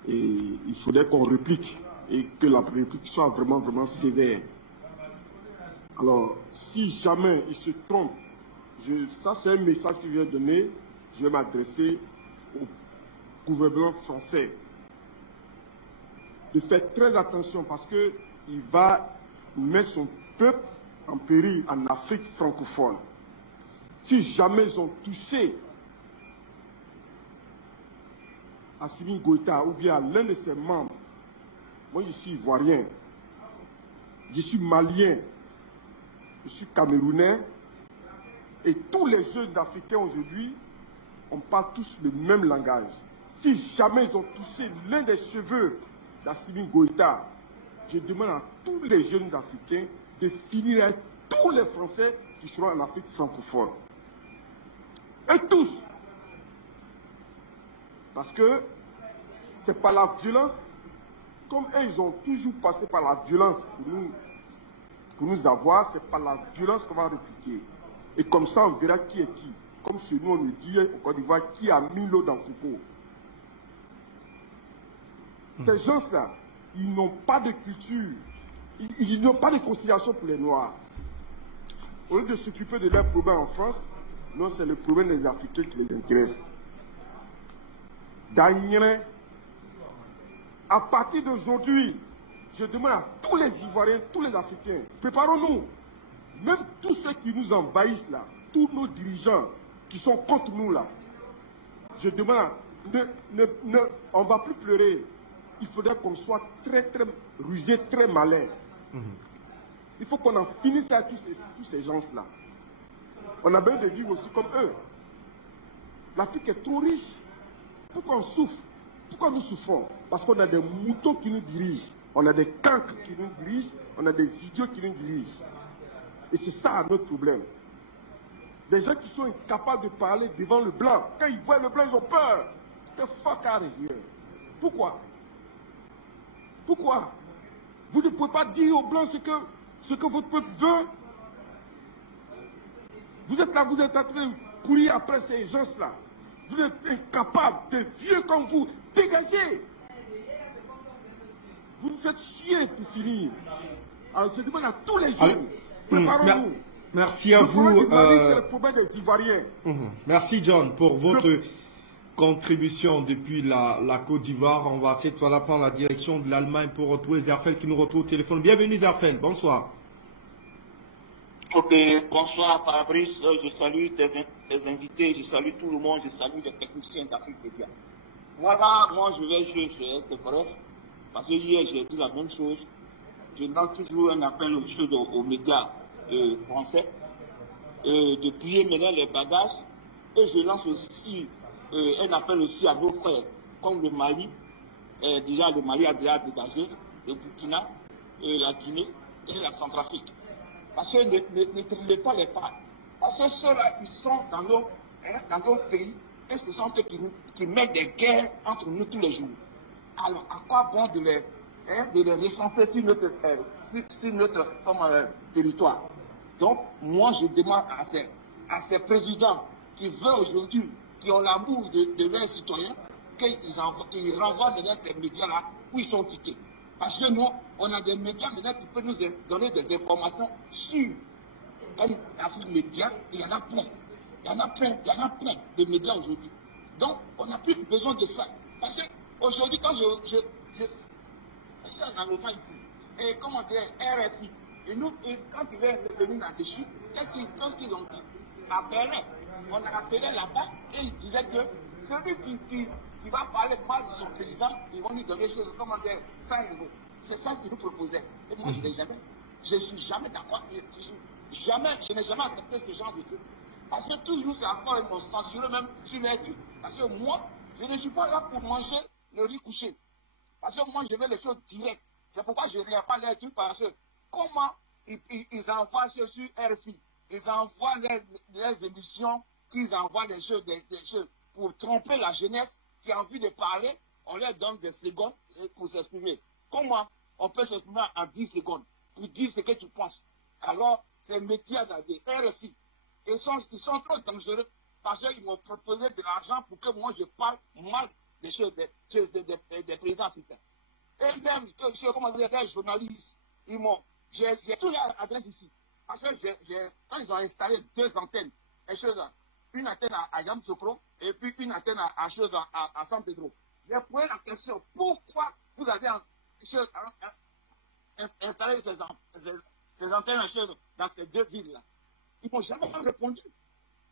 et il faudrait qu'on réplique, et que la réplique soit vraiment sévère. Alors, si jamais ils se trompent, ça c'est un message que je viens donner, je vais m'adresser au gouvernement français, de faire très attention, parce qu'il va mettre son peuple en péril en Afrique francophone. Si jamais ils ont touché Assimi Goïta ou bien l'un de ses membres, moi je suis ivoirien, je suis malien, je suis camerounais, et tous les jeunes africains aujourd'hui, on parle tous le même langage. Si jamais ils ont touché l'un des cheveux d'Assimi Goïta, je demande à tous les jeunes africains de finir avec tous les Français qui seront en Afrique francophone. Et tous. Parce que c'est par la violence, comme eux, ils ont toujours passé par la violence pour nous avoir, c'est par la violence qu'on va répliquer. Et comme ça, on verra qui est qui. Comme chez nous, on nous dit au Côte d'Ivoire, qui a mis l'eau dans le coco. Ces gens-là, ils n'ont pas de culture. Ils n'ont pas de conciliation pour les Noirs. Au lieu de s'occuper de leurs problèmes en France, non, c'est le problème des Africains qui les intéresse. D'ailleurs, à partir d'aujourd'hui, je demande à tous les Ivoiriens, tous les Africains, préparons-nous. Même tous ceux qui nous envahissent là, tous nos dirigeants qui sont contre nous là, je demande, on ne va plus pleurer. Il faudrait qu'on soit très rusé, très malin. Il faut qu'on en finisse avec tous ces gens-là. On a besoin de vivre aussi comme eux. L'Afrique est trop riche. Pourquoi on souffre? Pourquoi nous souffrons? Parce qu'on a des moutons qui nous dirigent. On a des cancres qui nous dirigent. On a des idiots qui nous dirigent. Et c'est ça notre problème. Des gens qui sont incapables de parler devant le blanc. Quand ils voient le blanc, ils ont peur. Get the fuck out of here. Pourquoi? Pourquoi? Vous ne pouvez pas dire aux blancs ce que votre peuple veut. Vous êtes là, vous êtes en train de courir après ces gens-là. Vous êtes incapables, des vieux comme vous. Dégagez! Vous nous faites chier pour finir. Alors je demande à tous les jeunes, préparons-nous. Merci à vous. C'est le problème des Ivoiriens. Merci John pour votre contribution depuis la Côte d'Ivoire. On va cette fois-là prendre la direction de l'Allemagne pour retrouver Zerfel qui nous retrouve au téléphone. Bienvenue Zerfel, bonsoir. Ok, bonsoir Fabrice, je salue tes invités, je salue tout le monde, je salue les techniciens d'Afrique Média. Voilà, moi je vais être bref, parce que hier j'ai dit la même chose. Je lance toujours un appel aux médias français de plier maintenant les bagages Et je lance aussi un appel aussi à nos frères, comme le Mali. Déjà, le Mali a déjà dégagé, le Burkina, la Guinée et la Centrafrique. Parce que ne tournez pas les pas. Parce que ceux-là, ils sont dans nos pays et ce sont eux qui mettent des guerres entre nous tous les jours. Alors, à quoi bon de les recenser sur notre territoire? Donc, moi, je demande à ces présidents qui veulent aujourd'hui, qui ont l'amour de leurs citoyens, qu'ils renvoient maintenant ces médias-là où ils sont quittés. Parce que nous, on a des médias maintenant qui peuvent nous donner des informations sur Afrique Média. Il y en a plein. Il y en a plein de médias aujourd'hui. Donc, on n'a plus besoin de ça. Parce qu'aujourd'hui, quand je ça n'en pas ici. Et comment dire, RFI. Et nous, quand ils veulent intervenir là-dessus, qu'est-ce qu'ils ont dit? On a appelé là-bas et ils disaient que celui qui va parler mal de son président, ils vont lui donner des choses, comment dire, 100 €. C'est ça qu'ils nous proposaient. Et moi, je ne suis jamais d'accord. Je n'ai jamais accepté ce genre de truc. Parce que toujours, c'est encore, ils m'ont censuré même sur les trucs. Parce que moi, je ne suis pas là pour manger le riz couché. Parce que moi, je veux les choses directes. C'est pourquoi je ne regarde pas les trucs. Parce que comment ils envoient sur RFI, ils envoient les émissions, qu'ils envoient des choses pour tromper la jeunesse qui a envie de parler. On leur donne des secondes pour s'exprimer. Comment on peut s'exprimer en 10 secondes pour dire ce que tu penses? Alors, ces médias des RFI, ils sont trop dangereux parce qu'ils m'ont proposé de l'argent pour que moi je parle mal des choses des présidents africains. Et même, comment dire, des journalistes, j'ai toutes les adresses ici. Parce que quand ils ont installé 2 antennes, une antenne à Yamoussoukro et puis une antenne à San Pedro, j'ai posé la question, pourquoi vous avez installé ces antennes dans ces 2 villes-là? Ils ne m'ont jamais répondu.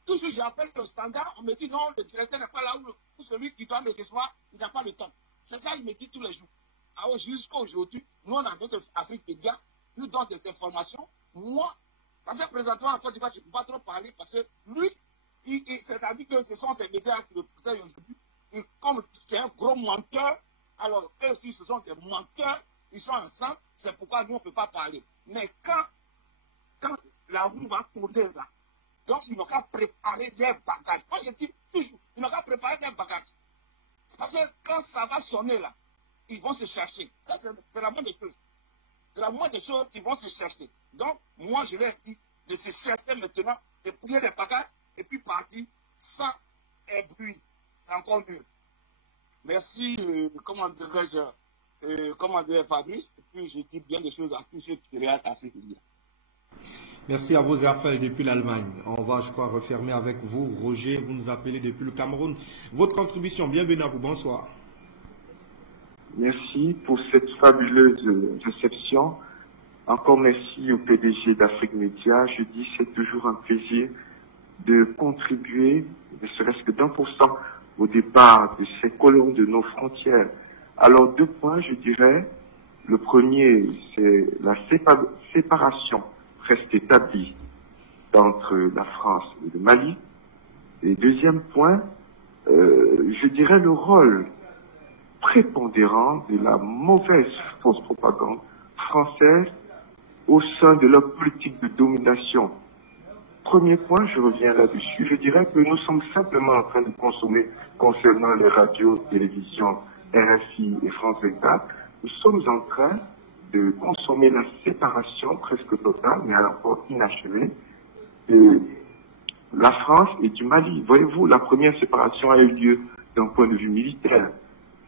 Toujours j'appelle le standard, on me dit non, le directeur n'est pas là où celui qui doit me recevoir, il n'a pas le temps. C'est ça, il me dit tous les jours. Alors jusqu'à aujourd'hui, nous on a notre Afrique Média, nous donne des informations. Moi, parce que présentement en Côte d'Ivoire, je ne peux pas trop parler parce que lui, c'est-à-dire que ce sont ces médias qui le protègent aujourd'hui. Et comme c'est un gros menteur, alors eux aussi ce sont des menteurs, ils sont ensemble, c'est pourquoi nous on ne peut pas parler. Mais quand la roue va tourner là, donc ils n'ont qu'à préparer des bagages. Moi je dis toujours, ils n'ont qu'à préparer des bagages. C'est parce que quand ça va sonner là, ils vont se chercher. Ça c'est la moindre des choses. C'est la moindre des choses, ils vont se chercher. Donc moi je leur dis de se chercher maintenant, de plier les bagages et puis partir sans bruit. C'est encore mieux. Merci, comment dirais-je, Fabrice, et puis je dis bien des choses à tous ceux qui regardent Afrique Média. Merci à vous, Raphaël, depuis l'Allemagne. On va, je crois, refermer avec vous. Roger, vous nous appelez depuis le Cameroun. Votre contribution, bienvenue à vous, bonsoir. Merci pour cette fabuleuse réception. Encore merci au PDG d'Afrique Média. Je dis c'est toujours un plaisir de contribuer, ne serait-ce que d'1% au départ de ces colons de nos frontières. Alors 2 points, je dirais. Le premier, c'est la séparation presque établie entre la France et le Mali. Et deuxième point, je dirais le rôle prépondérant de la mauvaise fausse propagande française au sein de leur politique de domination. Premier point, je reviens là-dessus, je dirais que nous sommes simplement en train de consommer, concernant les radios, télévisions, RFI et France 24, nous sommes en train de consommer la séparation presque totale, mais encore inachevée, de la France et du Mali. Voyez-vous, la première séparation a eu lieu d'un point de vue militaire.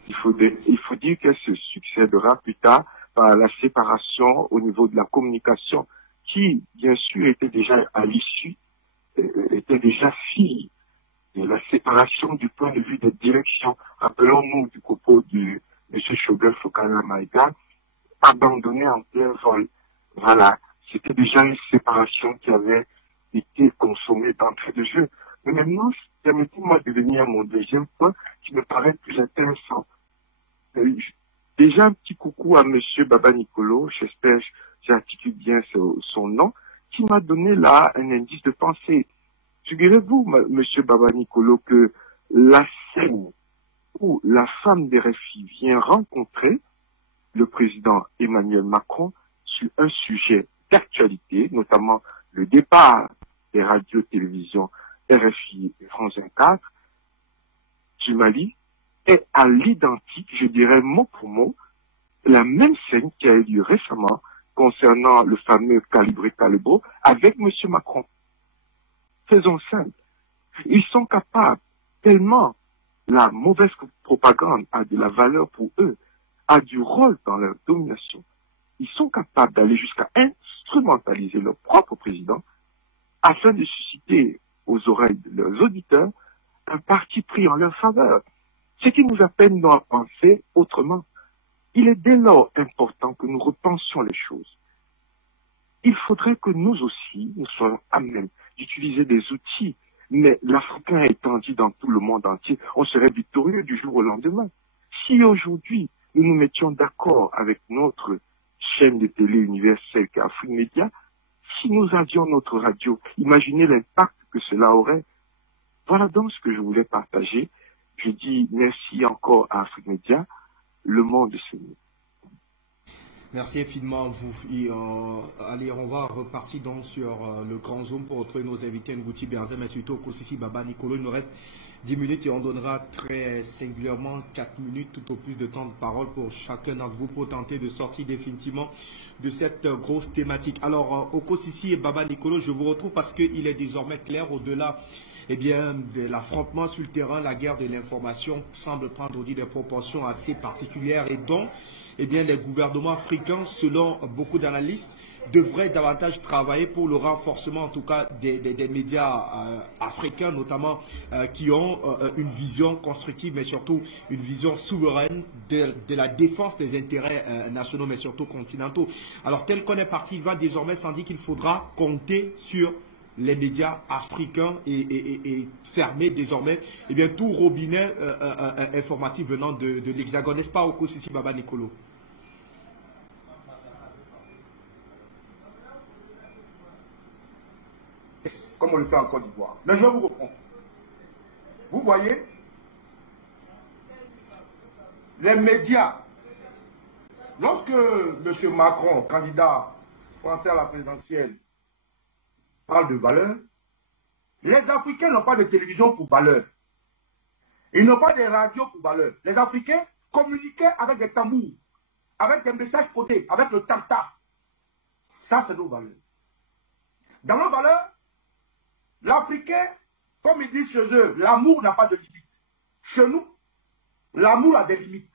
Il faut dire qu'elle se succédera plus tard par la séparation au niveau de la communication, qui, bien sûr, était déjà à l'issue, était déjà fille de la séparation du point de vue des directions. Rappelons-nous du propos de M. Choguel Fokana Maïga, abandonné en plein vol. Voilà, c'était déjà une séparation qui avait été consommée d'entrée de jeu. Mais maintenant, permettez-moi de venir à mon deuxième point qui me paraît plus intéressant. Déjà un petit coucou à M. Baba Nicolo, j'espère que j'articule bien son nom, qui m'a donné là un indice de pensée. Figurez-vous, monsieur Baba Nicolo, que la scène où la femme des RFI vient rencontrer le président Emmanuel Macron sur un sujet d'actualité, notamment le départ des radios-télévisions RFI et France 24 du Mali, est à l'identique, je dirais mot pour mot, la même scène qui a eu lieu récemment concernant le fameux Calibré Calibro avec M. Macron. Faisons simple. Ils sont capables, tellement la mauvaise propagande a de la valeur pour eux, a du rôle dans leur domination, ils sont capables d'aller jusqu'à instrumentaliser leur propre président afin de susciter aux oreilles de leurs auditeurs un parti pris en leur faveur. Ce qui nous appelle nous à penser autrement. Il est dès lors important que nous repensions les choses. Il faudrait que nous aussi, nous soyons à même d'utiliser des outils, mais l'Africain étendu dans tout le monde entier, on serait victorieux du jour au lendemain. Si aujourd'hui, nous nous mettions d'accord avec notre chaîne de télé universelle qu'est Afrique Média, si nous avions notre radio, imaginez l'impact que cela aurait. Voilà donc ce que je voulais partager. Je dis merci encore à Afrique Média. Le monde se met. Merci infiniment à vous. Allez, on va repartir donc sur le grand zoom pour retrouver nos invités Ngouti Benzem et surtout Kosisi Baba Nicolo. Il nous reste 10 minutes et on donnera très singulièrement 4 minutes tout au plus de temps de parole pour chacun d'entre vous pour tenter de sortir définitivement de cette grosse thématique. Alors, Kosisi et Baba Nicolo, je vous retrouve parce qu'il est désormais clair au-delà de l'affrontement sur le terrain, la guerre de l'information semble prendre des proportions assez particulières et donc les gouvernements africains, selon beaucoup d'analystes, devraient davantage travailler pour le renforcement en tout cas des médias africains, notamment qui ont une vision constructive mais surtout une vision souveraine de la défense des intérêts nationaux mais surtout continentaux. Alors tel qu'on est parti, il va désormais sans dire qu'il faudra compter sur les médias africains et fermer désormais tout robinet informatif venant de l'Hexagone. N'est-ce pas, Okosisi Baba Nicolo? Comme on le fait en Côte d'Ivoire. Mais je vais vous reprendre. Vous voyez, les médias, lorsque M. Macron, candidat français à la présidentielle, parle de valeur, les Africains n'ont pas de télévision pour valeur. Ils n'ont pas de radio pour valeur. Les Africains communiquaient avec des tambours, avec des messages codés, avec le tam-tam. Ça, c'est nos valeurs. Dans nos valeurs, l'Africain, comme ils disent chez eux, l'amour n'a pas de limite. Chez nous, l'amour a des limites.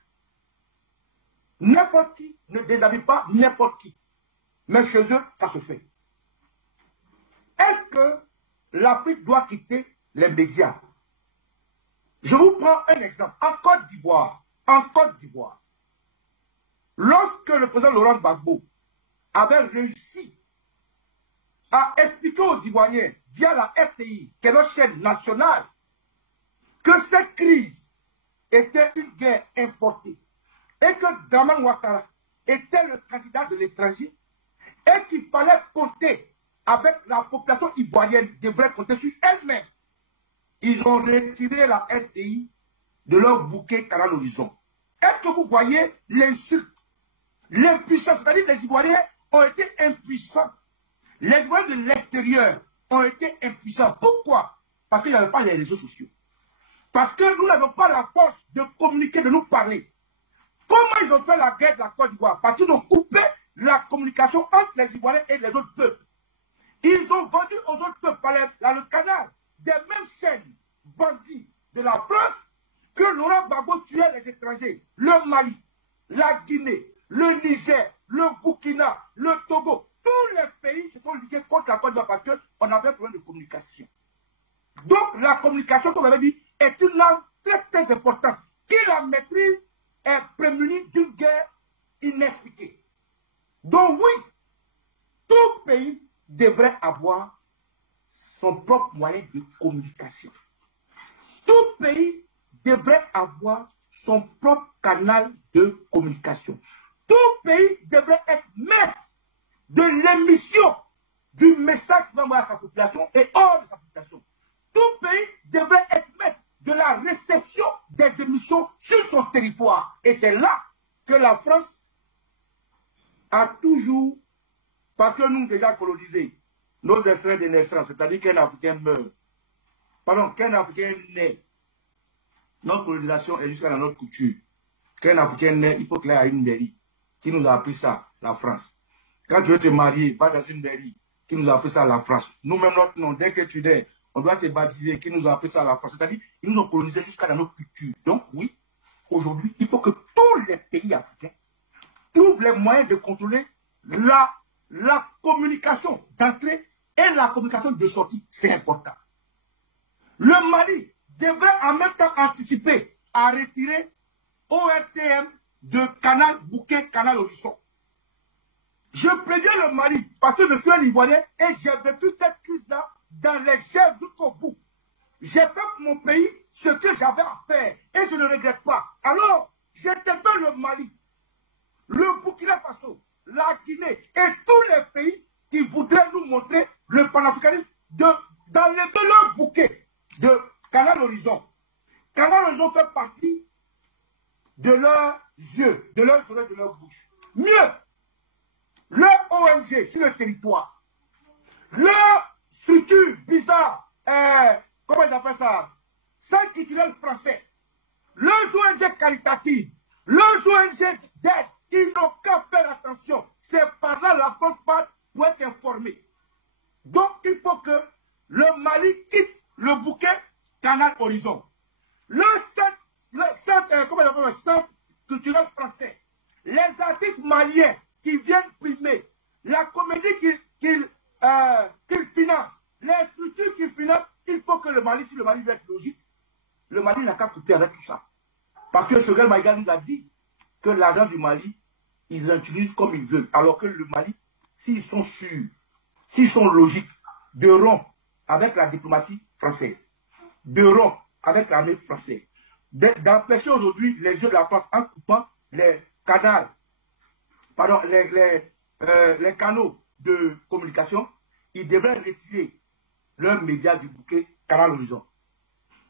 N'importe qui ne déshabille pas n'importe qui. Mais chez eux, ça se fait. Est-ce que l'Afrique doit quitter les médias? Je vous prends un exemple. En Côte d'Ivoire, lorsque le président Laurent Gbagbo avait réussi à expliquer aux Ivoiriens, via la RTI, qui est notre chaîne nationale, que cette crise était une guerre importée et que Dramane Ouattara était le candidat de l'étranger et qu'il fallait compter avec la population ivoirienne, devrait compter sur elle-même. Ils ont retiré la RTI de leur bouquet Canal Horizon. Est-ce que vous voyez l'insulte, l'impuissance? C'est-à-dire que les Ivoiriens ont été impuissants. Les Ivoiriens de l'extérieur ont été impuissants. Pourquoi? Parce qu'il n'y avait pas les réseaux sociaux. Parce que nous n'avons pas la force de communiquer, de nous parler. Comment ils ont fait la guerre de la Côte d'Ivoire? Parce qu'ils ont coupé la communication entre les Ivoiriens et les autres peuples. Ils ont vendu aux autres peuples par le canal des mêmes chaînes bandits de la France que Laurent Gbagbo tuait les étrangers. Le Mali, la Guinée, le Niger, le Burkina, le Togo. Tous les pays se sont ligués contre la Côte d'Ivoire parce qu'on avait problème de communication. Donc la communication, comme on avait dit, est une langue très très importante. Qui la maîtrise est prémuni d'une guerre inexpliquée. Donc oui, tout pays devrait avoir son propre moyen de communication. Tout pays devrait avoir son propre canal de communication. Tout pays devrait être maître de l'émission du message qui va envoyer à sa population et hors de sa population. tout pays devrait être maître de la réception des émissions sur son territoire. Et c'est là que la France a toujours, parce que nous déjà colonisés, nos extraits de naissance, c'est-à-dire qu'un Africain meurt, pardon, qu'un Africain naît, notre colonisation est jusqu'à notre couture. Qu'un Africain naît, il faut qu'il ait une mairie. Qui nous a appris ça? La France. Quand tu veux te marier, va dans une mairie. Qui nous a appris ça? La France. Nous-mêmes, notre nom, dès que tu nais, on doit te baptiser. Qui nous a appris ça? La France. C'est-à-dire, ils nous ont colonisés jusqu'à notre culture. Donc, oui, aujourd'hui, il faut que tous les pays africains trouvent les moyens de contrôler la communication d'entrée et la communication de sortie. C'est important. Le Mali devait en même temps anticiper à retirer ORTM de Canal Bouquet, Canal Horizon. Je préviens le Mali parce que je suis un Ivoirien et j'ai vécu cette crise-là dans les chairs jusqu'au bout. J'ai fait pour mon pays ce que j'avais à faire et je ne regrette pas. Alors, j'interpelle le Mali, le Burkina Faso, la Guinée et tous les pays qui voudraient nous montrer le panafricanisme d'enlever leur bouquet de Canal Horizon. Canal Horizon fait partie de leurs yeux, de leurs oreilles, de leur bouche. Mieux, leur ONG sur le territoire, leur structure bizarre, comment ils appellent ça, sans culturel français, leurs ONG qualitatives, leurs ONG d'aide, ils n'ont qu'à faire attention. C'est par là la France part pour être informée. Donc il faut que le Mali quitte le bouquet Canal Horizon. Le centre culturel français, les artistes maliens qui viennent primer, la comédie qu'ils financent, les structures qu'ils financent, il faut que le Mali, si le Mali veut être logique, le Mali n'a qu'à couper avec tout ça. Parce que Choguel Maïga nous a dit que l'argent du Mali, ils l'utilisent comme ils veulent. Alors que le Mali, s'ils sont sûrs, s'ils sont logiques, de rompre avec la diplomatie française, de rompre avec l'armée française, d'empêcher aujourd'hui les yeux de la France en coupant les canaux, pardon, les canaux de communication, ils devraient retirer leurs médias du bouquet Canal Horizon.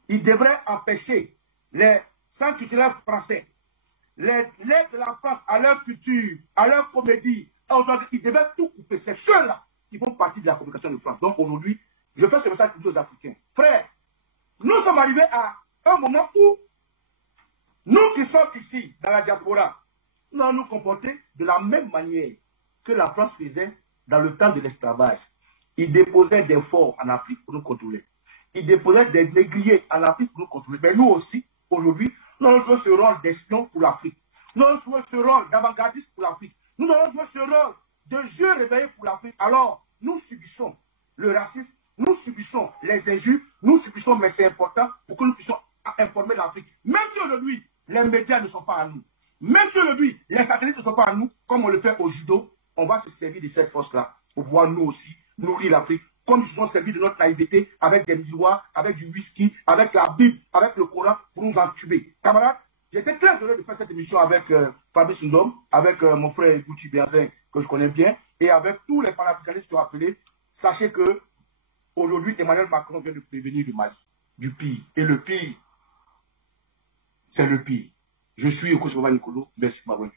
Ils devraient empêcher les centres culturels français, l'aide de la France à leur culture, à leur comédie. Aujourd'hui, ils devraient tout couper. C'est ceux-là qui font partie de la communication de France. Donc aujourd'hui, je fais ce message aux Africains. Frères, nous sommes arrivés à un moment où nous qui sommes ici, dans la diaspora, nous allons nous comporter de la même manière que la France faisait dans le temps de l'esclavage. Ils déposaient des forts en Afrique pour nous contrôler. Ils déposaient des négriers en Afrique pour nous contrôler. Mais nous aussi, aujourd'hui, nous allons jouer ce rôle d'espion pour l'Afrique. Nous allons jouer ce rôle d'avant-gardiste pour l'Afrique. Nous allons jouer ce rôle de yeux réveillés pour l'Afrique. Alors, nous subissons le racisme, nous subissons les injures, nous subissons, mais c'est important pour que nous puissions informer l'Afrique. Même si aujourd'hui, les médias ne sont pas à nous, même si aujourd'hui, les satellites ne sont pas à nous, comme on le fait au judo, on va se servir de cette force-là pour pouvoir nous aussi nourrir l'Afrique, comme ils se sont servis de notre naïveté avec des miroirs, avec du whisky, avec la Bible, avec le Coran, pour nous entuber. Camarades, j'étais très heureux de faire cette émission avec Fabrice Ndom, avec mon frère Gucci Biazin, que je connais bien, et avec tous les panafricanistes qui ont appelé. Sachez que aujourd'hui, Emmanuel Macron vient de prévenir du mal, du pire. Et le pire, c'est le pire. Je suis Okosova Nicolo. Merci, Baboué.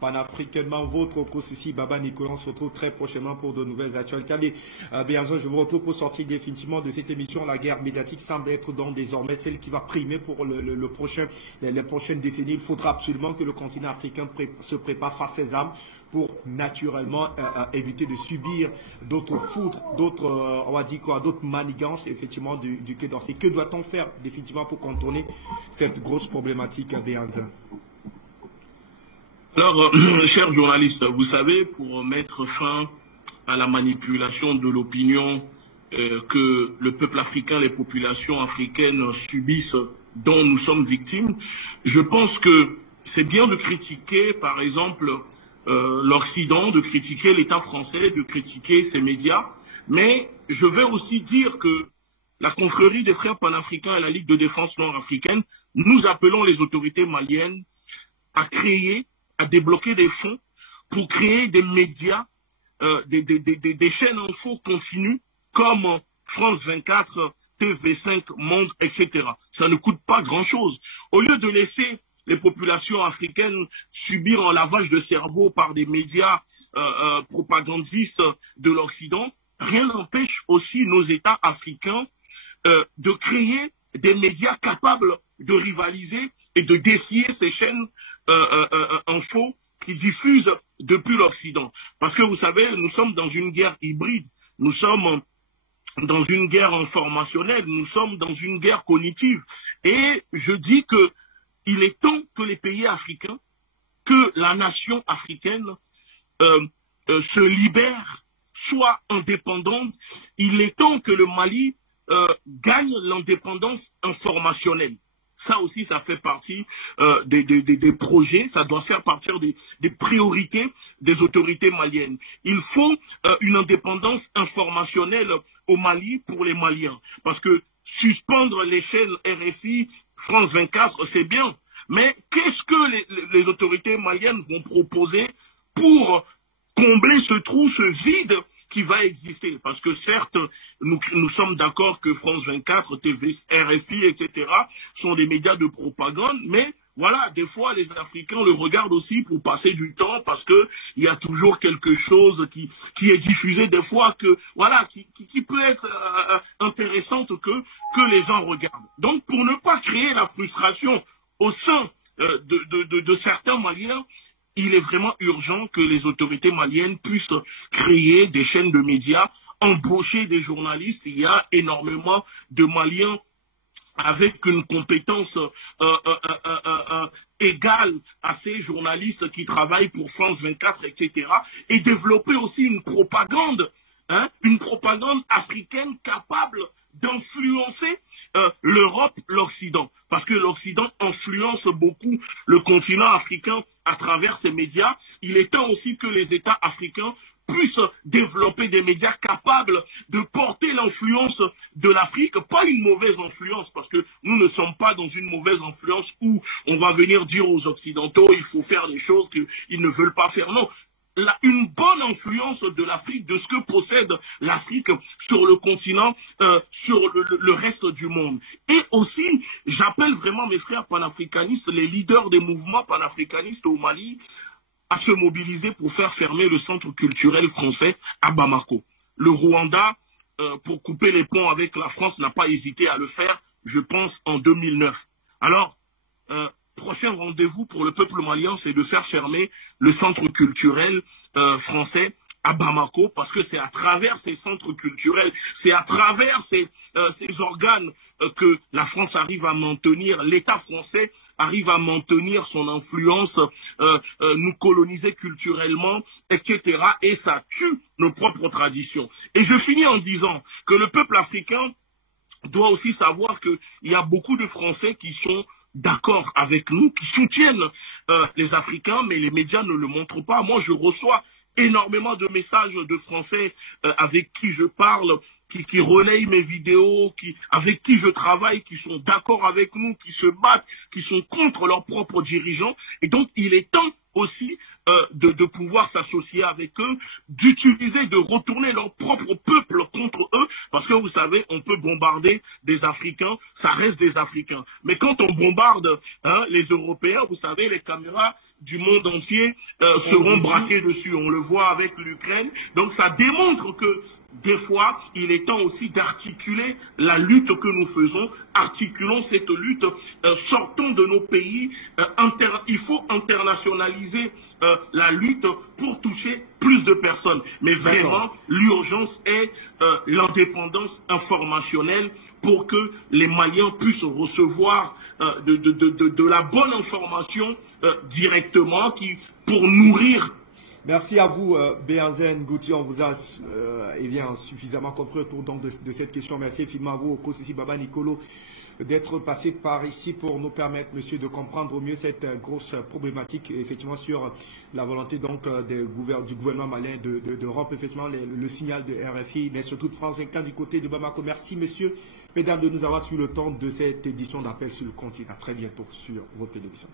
Panafricanement, votre Okosisi Baba Nicolas, on se retrouve très prochainement pour de nouvelles actualités. Mais bien sûr, je vous retrouve pour sortir définitivement de cette émission. La guerre médiatique semble être donc désormais celle qui va primer pour les prochaines décennies. Il faudra absolument que le continent africain se prépare face à ses armes pour naturellement éviter de subir d'autres foudres, d'autres, on va dire quoi, d'autres manigances, effectivement, du Quai d'Orsay. Que doit-on faire définitivement pour contourner cette grosse problématique à Béanzin? Alors, chers journalistes, vous savez, pour mettre fin à la manipulation de l'opinion que le peuple africain, les populations africaines subissent, dont nous sommes victimes, je pense que c'est bien de critiquer, par exemple, l'Occident, de critiquer l'État français, de critiquer ses médias, mais je vais aussi dire que la confrérie des frères panafricains et la Ligue de défense nord-africaine, nous appelons les autorités maliennes à créer, à débloquer des fonds pour créer des médias, des chaînes info continues comme France 24, TV5, Monde, etc. Ça ne coûte pas grand-chose. Au lieu de laisser les populations africaines subir un lavage de cerveau par des médias propagandistes de l'Occident, rien n'empêche aussi nos États africains de créer des médias capables de rivaliser et de défier ces chaînes info qui diffusent depuis l'Occident. Parce que vous savez, nous sommes dans une guerre hybride, nous sommes dans une guerre informationnelle, nous sommes dans une guerre cognitive. Et je dis que il est temps que les pays africains, que la nation africaine se libère, soit indépendante. Il est temps que le Mali gagne l'indépendance informationnelle. Ça aussi, ça fait partie des projets, ça doit faire partie des priorités des autorités maliennes. Il faut une indépendance informationnelle au Mali pour les Maliens. Parce que suspendre les chaînes RFI, France 24, c'est bien. Mais qu'est-ce que les autorités maliennes vont proposer pour combler ce trou, ce vide qui va exister? Parce que certes, nous sommes d'accord que France 24, TV, RFI, etc. sont des médias de propagande, mais voilà, des fois, les Africains le regardent aussi pour passer du temps, parce que il y a toujours quelque chose qui est diffusé des fois voilà, qui peut être intéressante que les gens regardent. Donc, pour ne pas créer la frustration au sein de certains Maliens, il est vraiment urgent que les autorités maliennes puissent créer des chaînes de médias, embaucher des journalistes. Il y a énormément de Maliens avec une compétence égale à ces journalistes qui travaillent pour France 24, etc. Et développer aussi une propagande africaine capable d'influencer l'Europe, l'Occident. Parce que l'Occident influence beaucoup le continent africain à travers ses médias. Il est temps aussi que les États africains puissent développer des médias capables de porter l'influence de l'Afrique, pas une mauvaise influence, parce que nous ne sommes pas dans une mauvaise influence où on va venir dire aux Occidentaux il faut faire des choses qu'ils ne veulent pas faire. Non. Une bonne influence de l'Afrique, de ce que possède l'Afrique sur le continent, sur le reste du monde. Et aussi, j'appelle vraiment mes frères panafricanistes, les leaders des mouvements panafricanistes au Mali, à se mobiliser pour faire fermer le centre culturel français à Bamako. Le Rwanda, pour couper les ponts avec la France, n'a pas hésité à le faire, je pense, en 2009. Alors, prochain rendez-vous pour le peuple malien, c'est de faire fermer le centre culturel français à Bamako, parce que c'est à travers ces centres culturels, c'est à travers ces organes que la France arrive à maintenir, l'État français arrive à maintenir son influence, nous coloniser culturellement, etc. Et ça tue nos propres traditions. Et je finis en disant que le peuple africain doit aussi savoir qu'il y a beaucoup de Français qui sont d'accord avec nous, qui soutiennent les Africains, mais les médias ne le montrent pas. Moi, je reçois énormément de messages de Français avec qui je parle, qui relayent mes vidéos, avec qui je travaille, qui sont d'accord avec nous, qui se battent, qui sont contre leurs propres dirigeants. Et donc, il est temps aussi de pouvoir s'associer avec eux, d'utiliser, de retourner leur propre peuple contre eux, parce que vous savez, on peut bombarder des Africains, ça reste des Africains. Mais quand on bombarde les Européens, vous savez, les caméras du monde entier seront braquées dessus. On le voit avec l'Ukraine. Donc ça démontre que des fois, il est temps aussi d'articuler la lutte que nous faisons. Articulons cette lutte, sortons de nos pays. Il faut internationaliser la lutte pour toucher plus de personnes. Mais vraiment, l'urgence est l'indépendance informationnelle pour que les Maliens puissent recevoir de la bonne information directement pour nourrir. Merci à vous, Béhanzin Goutier. On vous a suffisamment compris autour donc, de cette question. Merci infiniment à vous, Kosisi Baba Nicolo, d'être passé par ici pour nous permettre, monsieur, de comprendre au mieux cette grosse problématique, effectivement, sur la volonté donc du gouvernement malien de rompre effectivement le signal de RFI, mais surtout de France 24 du côté de Bamako. Merci, monsieur, mesdames, de nous avoir suivi le temps de cette édition d'Appel sur le continent. À très bientôt sur vos télévisions.